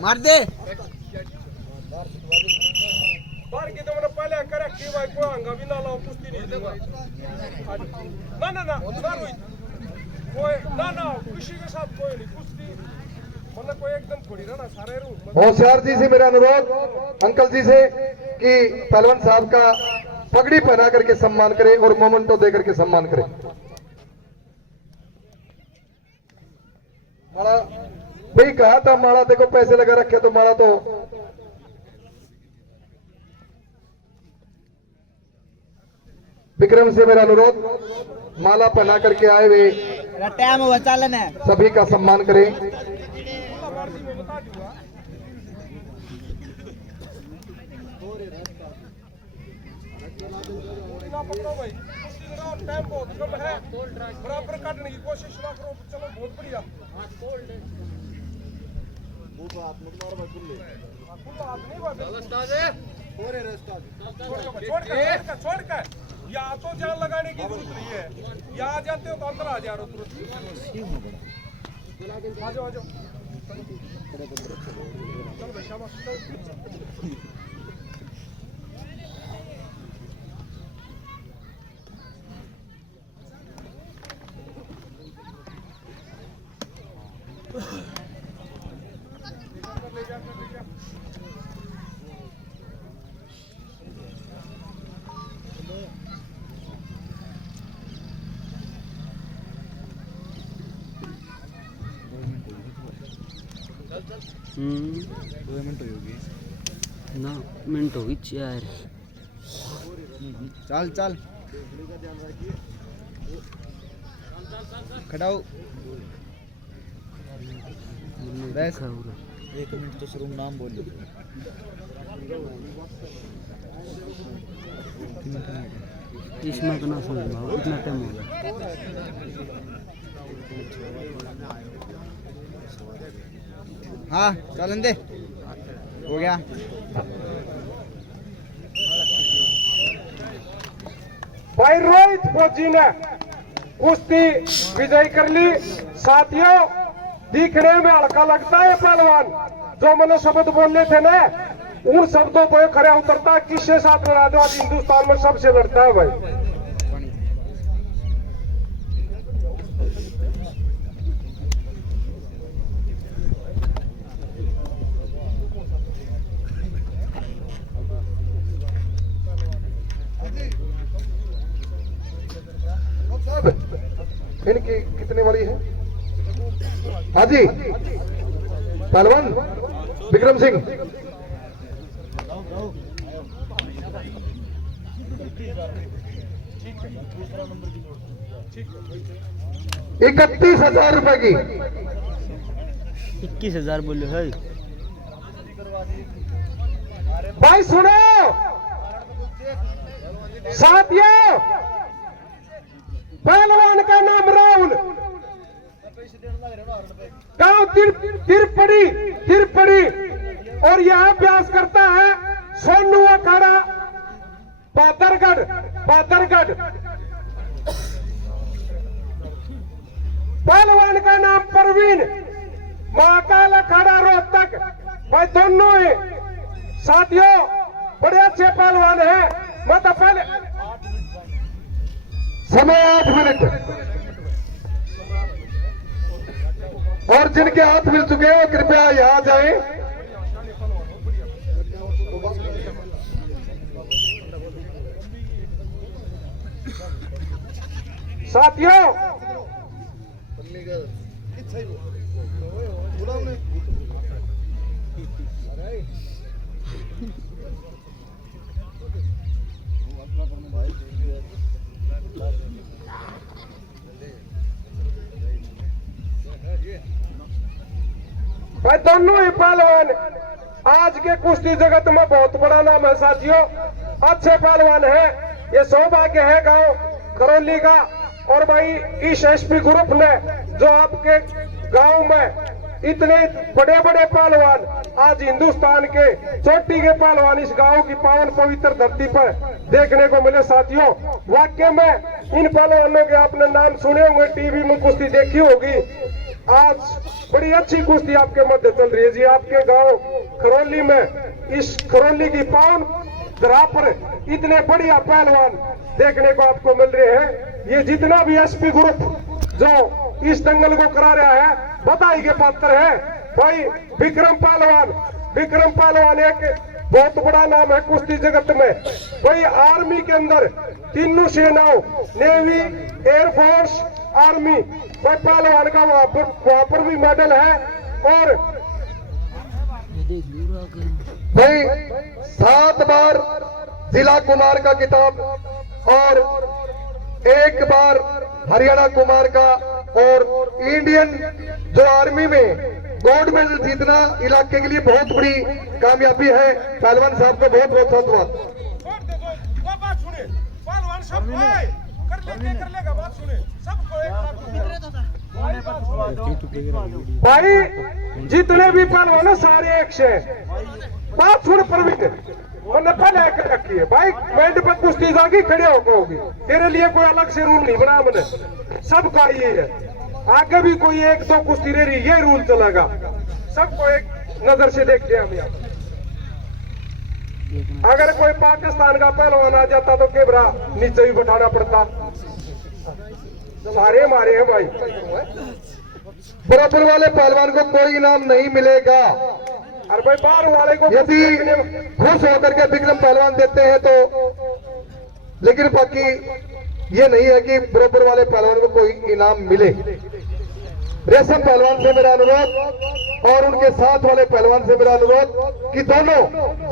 मार दे बार की तो मैंने पहले करे कि भाई कोई हंगा भी ना लाओ, कुश्ती नहीं देगा ना ना ना ना कोई ना किसी के साथ कोई नहीं कुश्ती, मतलब कोई एकदम थोड़ी ना सारे रूम। होशियार जी से मेरा अनुरोध, अंकल जी से, कि पहलवान साहब का पगड़ी पहना करके सम्मान करें और मोमेंटो दे करके सम्मान करें। माला भाई कहा था, माला देखो पैसे लगा रखे तो माला तो विक्रम से मेरा अनुरोध, माला पहना करके आए हुए टाइम हुआ चालन है। सभी का सम्मान करें। टाइम बहुत कम है, बराबर काटने की कोशिश ना करो। चलो बहुत बढ़िया। छोड़ कर या तो जान लगाने की जरूरत नहीं है, या आ जाते हो तो अंदर आ जा रहे हो तुरंत। आ जाओ चलो भाई शाबाश। ना मिनट होगी 4। चल चल खड़ा हो। बस 1 मिनट तो शुरू नाम बोल लो। इसमें तो ना समझ में इतना टाइम हो गया। हाँ चलन दे, हो गया। भाई रोहित फौजी ने कुश्ती विजय कर ली। साथियों दिखने में हल्का लगता है पहलवान, जो मैंने शब्द बोलने थे ना, उन शब्दों पर खड़ा उतरता है। किसके साथ लड़ा दो, आज हिंदुस्तान में सबसे लड़ता है भाई। इनकी कितने वाली है? हाँ जी, पहलवान विक्रम सिंह। ₹31,000 की। 21,000 बोलो है भाई सुनो साथियों, पहलवान का नाम राहुल, गांव तिरपड़ी और यह अभ्यास करता है सोनू अखाड़ा पातरगढ़। महाकाल अखाड़ा रोहतक, भाई दोनों ही साथियों बड़े अच्छे पहलवान हैं। मैं तो पहले समय 8 मिनट और जिनके हाथ मिल चुके हैं कृपया यहाँ जाएं। साथियों भाई दोनों ही पहलवान आज के कुश्ती जगत में बहुत बड़ा नाम है साथियों, अच्छे पहलवान है। ये सौभाग्य है गांव करौली का। और भाई इस एसपी ग्रुप ने जो आपके गांव में इतने बड़े बड़े पहलवान, आज हिंदुस्तान के चोटी के पहलवान इस गांव की पावन पवित्र धरती पर देखने को मिले साथियों। वाकई में इन पहलवानों के आपने नाम सुने होंगे, टीवी में कुश्ती देखी होगी। आज बड़ी अच्छी कुश्ती आपके मध्य चल रही है जी। आपके गांव करौली में, इस करौली की पावन धरा पर इतने बढ़िया पहलवान देखने को आपको मिल रहे हैं। ये जितना भी एसपी ग्रुप जो इस दंगल को करा रहा है बधाई के पात्र है। भाई विक्रम पहलवान एक बहुत बड़ा नाम है कुश्ती जगत में। भाई आर्मी के अंदर तीनों सेनाओं, नेवी, एयरफोर्स, आर्मी, भाई पहलवान का वहां पर भी मेडल है। और भाई 7 बार जिला कुमार का खिताब और 1 बार हरियाणा कुमार का, और इंडियन जो आर्मी में गोल्ड मेडल जीतना इलाके के लिए बहुत बड़ी कामयाबी है। पहलवान साहब को बहुत बहुत धन्यवाद। बात सुने, पहलवान सब कर लेगा बात सुने सबको भाई जितने भी पहलवान है सारे एक से बात सुन। प्रवीण मैंने पहले एक रखी है भाई, मैंड पर कुश्ती जागी खड़े होकर होगी, तेरे लिए कोई अलग से रूल नहीं बना मैंने, सबका ये है। आगे भी कोई 1-2 कुश्ती रह रही, ये रूल चलेगा। सबको एक नजर से देखते हैं हम यहाँ। अगर कोई पाकिस्तान का पहलवान आ जाता तो केबरा नीचे भी बैठाना पड़ता। मारे हैं भाई। बराबर वाले पहलवान को कोई इनाम नहीं मिलेगा। अरे भाई बाहर वाले को यदि खुश होकर के विक्रम पहलवान देते हैं तो, लेकिन बाकी ये नहीं है कि बराबर वाले पहलवान को कोई इनाम मिले। रेशम पहलवान से मेरा अनुरोध और उनके साथ वाले पहलवान से मेरा अनुरोध कि दोनों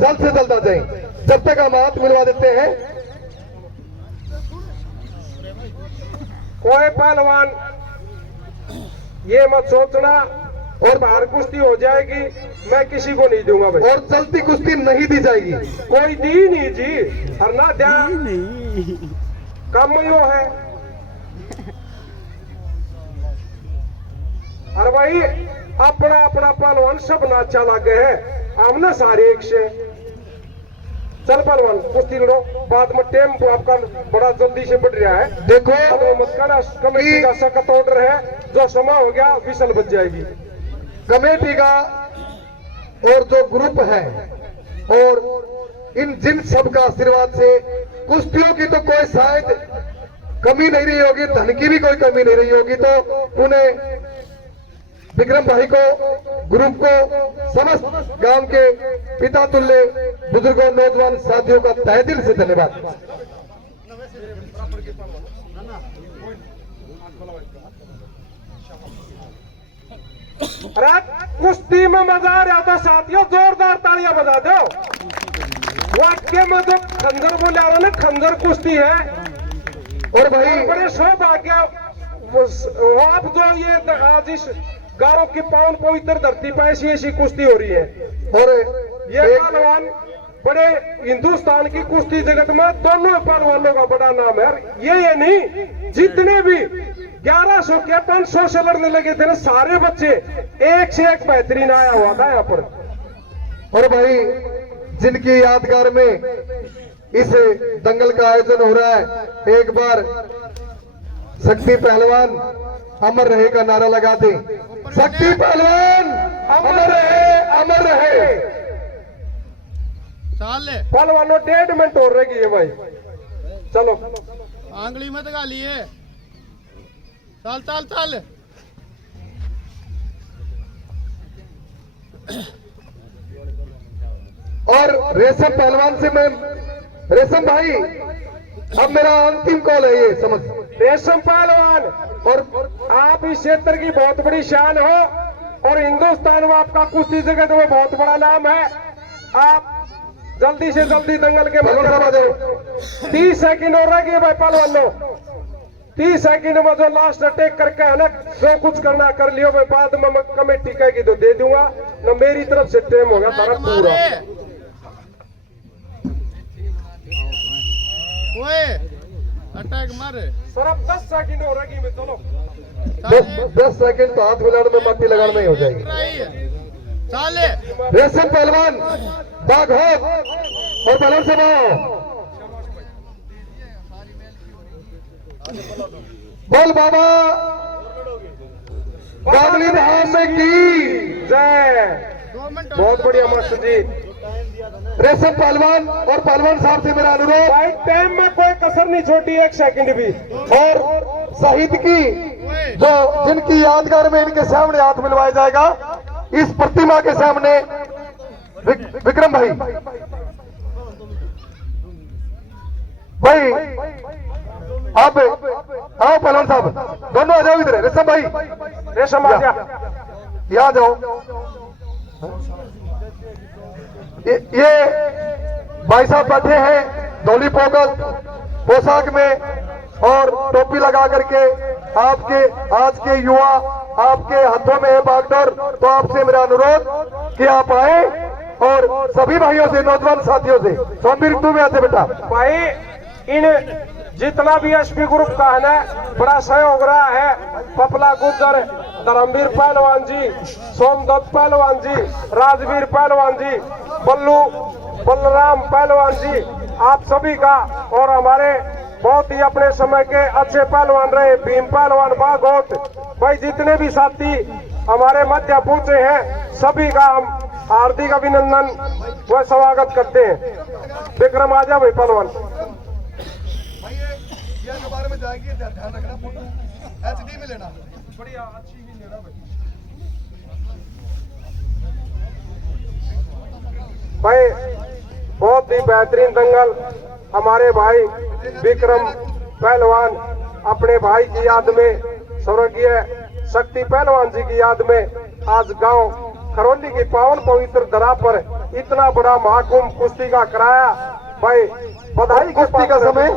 जल्द से जल्द आ जाएं। जब तक हम हाथ मिलवा देते हैं, कोई पहलवान ये मत सोचना और बाहर कुश्ती हो जाएगी मैं किसी को नहीं दूंगा भाई, और चलती कुश्ती नहीं दी जाएगी। कोई दी नहीं जी। और ना ध्यान कम यो है। अरे भाई अपना अपना पहलवान सब ना अच्छा लगे है, हमने सारे एक से। चल पहलवान कुश्ती लड़ो, बाद में टेम्पो आपका बड़ा जल्दी से बढ़ रहा है। देखो मत करना, कमेटी का सख्त ऑर्डर है, जो समय हो गया विसल बच जाएगी। कमेटी का और जो ग्रुप है और इन जिन सब का आशीर्वाद से कुश्तियों की तो कोई शायद कमी नहीं रही होगी, धन की भी कोई कमी नहीं रही होगी। तो उन्हें विक्रम भाई को, ग्रुप को, समस्त गांव के पिता तुल्य बुजुर्गों, नौजवान साथियों का तहे दिल से धन्यवाद। कुश्ती में मजा आ रहा था साथियों, जोरदार तालियां बजा दो। वाक्य में जो खंजर बोले आ रहा ना, खंजर कुश्ती है। और भाई बड़े सौभाग्य आप जो ये आज इस गांव की पावन पवित्र धरती पर ऐसी कुश्ती हो रही है। और ये पहलवान बड़े हिंदुस्तान की कुश्ती जगत में दोनों पहलवानों का बड़ा नाम है। ये नहीं, जितने भी 1100 के 500 से लड़ने लगे थे ना, सारे बच्चे एक से एक बेहतरीन आया हुआ था यहाँ पर। और भाई जिनकी यादगार में इस दंगल का आयोजन हो रहा है, एक बार शक्ति पहलवान अमर रहे का नारा लगाते। शक्ति पहलवान अमर रहे, अमर रहे। पहलवानों 1.5 मिनट और रहेगी है भाई, चलो आंगली मत गालिए, चल चल चल। और रेशम पहलवान से मैं, रेशम भाई अब मेरा अंतिम कॉल है ये समझ। रेशम पहलवान, और आप इस क्षेत्र की बहुत बड़ी शान हो और हिंदुस्तान में आपका कुश्ती जगत में बहुत बड़ा नाम है। आप जल्दी से जल्दी दंगल के पहलवान साहब आ जाओ। 30 सेकंड और रह गए भाई पहलवानों, 30 सेकंड में जो लास्ट अटैक करके है ना, जो कुछ करना कर लियो भाई, बाद में मैं कमेटी कहेगी तो दे दूंगा न, मेरी तरफ से टाइम होगा सारा पूरा। ओए अटैक मारे सर अब 10 सेकंड हो रही में, चलो 10 सेकंड तो हाथ मिलाने में, मट्टी लगाने में ही हो जाएगी। चाले रेशम पहलवान बाघ हो और पहलवान से बोल बाबा बाबली धाम की जय। बहुत बढ़िया मास्टर जी। रेशम पहलवान और पहलवान साहब से मेरा अनुरोध, भाई टाइम में कोई कसर नहीं छोटी, 1 सेकंड भी। और शहीद की जो जिनकी यादगार में इनके सामने हाथ मिलवाया जाएगा, इस प्रतिमा के सामने विक्रम भाई, भाई आप आओ पहलवान साहब, दोनों आ जाओ इधर। रेशम भाई, रेशम आ जा, यहाँ जाओ। ये भाई साहब बैठे हैं धोली पोशाक में और टोपी लगा करके। आपके आज के युवा, आपके हाथों में है बागडोर, तो आपसे मेरा अनुरोध कि आप आए और सभी भाइयों से, नौजवान साथियों से, सोमवीर तू में आते बेटा। भाई इन जितना भी एसपी ग्रुप का है ना, बड़ा सहयोग रहा है। पपला गुज्जर, धर्मवीर पहलवान जी, सोमदत्त पहलवान जी, राजवीर पहलवान जी, बलराम पहलवान जी, आप सभी का, और हमारे बहुत ही अपने समय के अच्छे पहलवान रहे भीम पहलवान बागोट भाई, जितने भी साथी हमारे मध्य पहुंचे हैं, सभी का हम हार्दिक अभिनंदन व स्वागत करते हैं। विक्रम आजा भाई पहलवान। के बारे में जाएगी, ध्यान रखना, फोटो HD में लेना, बढ़िया अच्छी भी लेना भाई। बहुत ही बेहतरीन दंगल हमारे भाई विक्रम पहलवान अपने भाई की याद में, स्वर्गीय शक्ति पहलवान जी की याद में, आज गांव खरौली की पावन पवित्र धरा पर इतना बड़ा महाकुंभ कुश्ती का कराया भाई। बधाई। कुश्ती का समय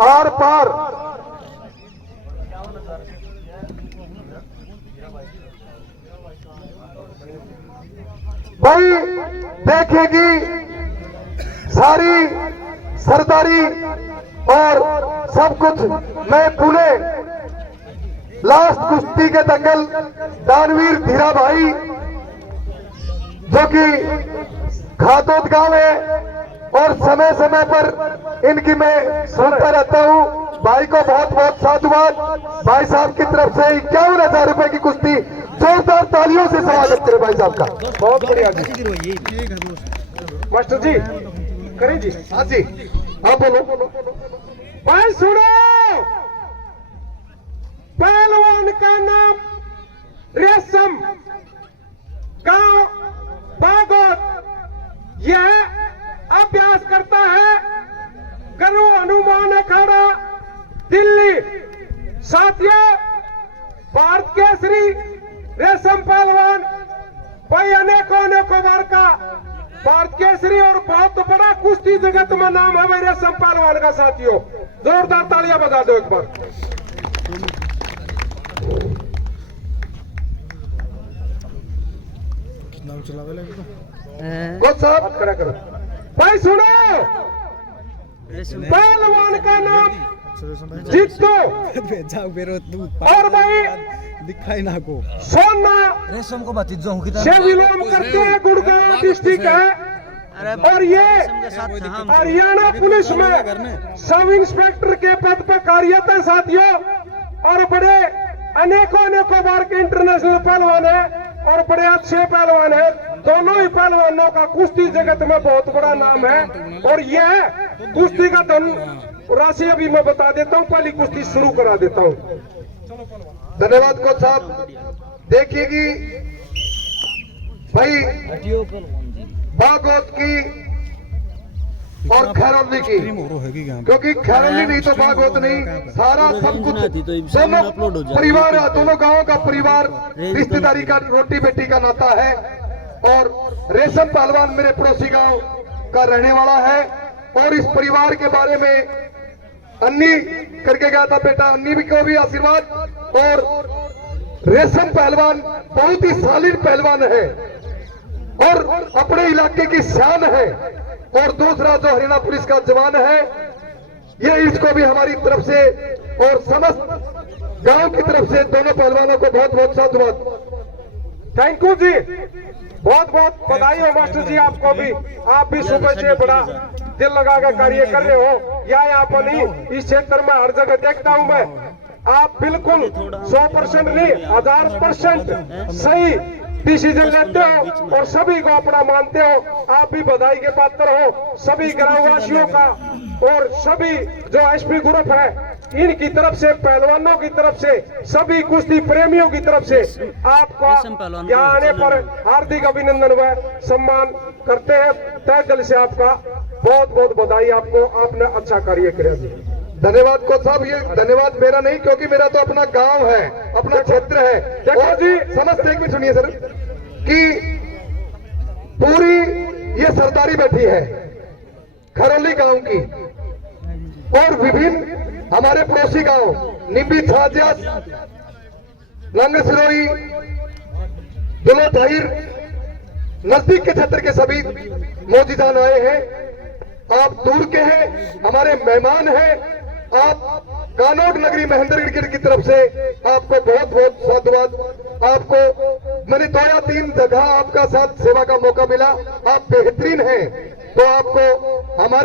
आर पार। भाई देखेगी सारी सरदारी और सब कुछ। मैं पुणे लास्ट कुश्ती के दंगल दानवीर धीरा भाई, जो कि खातोद गांव है, और समय समय पर इनकी मैं सुनता रहता हूँ। भाई को बहुत बहुत साधुवाद। भाई साहब की तरफ से 51,000 रुपए की कुश्ती, जोरदार तालियों से स्वागत करें भाई साहब का। बहुत बढ़िया जी। मास्टर जी करें जी। हाँ जी, आप बोलो। भाई सुनो, पहलवान का नाम रेशम, गांव बागोत, यह अभ्यास करता है गुरु हनुमान अखाड़ा दिल्ली। साथियों, भारत केसरी रेशम पहलवान भाई, अनेकों बार का भारत केसरी और बहुत बड़ा कुश्ती जगत में नाम है भाई रेशम पहलवान का। साथियों, जोरदार तालियां बजा दो एक बार। साहब खड़ा करो। भाई सुनो, पहलवान का नाम जीतो, और भाई दिखाई ना को सोना रेशम को बात जो से विलोम करते हैं, गुड़गांव डिस्ट्रिक्ट है। और ये हरियाणा पुलिस में सब इंस्पेक्टर के पद पर कार्यरत है साथियों, और बड़े अनेकों बार के इंटरनेशनल पहलवान है और बड़े अच्छे पहलवान है। दोनों ही पहलवानों का कुश्ती जगत में बहुत बड़ा नाम है। और यह कुश्ती का धन राशि अभी मैं बता देता हूँ, पहली कुश्ती शुरू करा देता हूँ। धन्यवाद कोच साहब। देखिए कि भाई बागवत की और खैरौली की, क्योंकि खैरौली नहीं तो बागवत नहीं, सारा सब कुछ दोनों परिवार, दोनों गांवों का परिवार, रिश्तेदारी का, रोटी बेटी का नाता है। और रेशम पहलवान मेरे पड़ोसी गांव का रहने वाला है। और इस परिवार के बारे में अन्नी करके गया था बेटा, अन्नी भी को भी आशीर्वाद। और रेशम पहलवान बहुत ही शालीन पहलवान है और अपने इलाके की शान है। और दूसरा जो हरियाणा पुलिस का जवान है, ये इसको भी हमारी तरफ से और समस्त गांव की तरफ से दोनों पहलवानों को बहुत बहुत साधुवाद। थैंक यू जी, बहुत बहुत बधाई हो मास्टर जी आपको भी। आप भी सुबह से बड़ा दिल लगाकर कार्य कर रहे हो। यहाँ पर नहीं, इस क्षेत्र में हर जगह देखता हूँ मैं, आप बिल्कुल 100% नहीं 1000% सही डिसीजन लेते हो और सभी को अपना मानते हो। आप भी बधाई के पात्र हो सभी ग्रामवासियों का और सभी जो एसपी ग्रुप है इनकी तरफ से, पहलवानों की तरफ से, सभी कुश्ती प्रेमियों की तरफ से आपका यहाँ आने पर हार्दिक अभिनंदन व सम्मान करते हैं। तहे दिल से आपका बहुत बहुत बधाई, आपको आपने अच्छा कार्य किया जी। धन्यवाद कोच साहब। ये धन्यवाद मेरा नहीं, क्योंकि मेरा तो अपना गांव है, अपना क्षेत्र है। देखो जी, समस्त एक मिनट सुनिए सर, कि पूरी ये सरदारी बैठी है खरौली गांव की और विभिन्न हमारे पड़ोसी गांव निम्बी, छाजिया, लांगा सिरोही, दुलो ढाईर, नजदीक के क्षेत्र के सभी मौजूदान आए हैं। आप दूर के हैं, हमारे मेहमान हैं। आप कानोट नगरी महेंद्रगढ़ की तरफ से आपको बहुत बहुत साधुवाद। आपको मैंने 2 या 3 जगह आपका साथ सेवा का मौका मिला, आप बेहतरीन हैं। तो आपको हमारे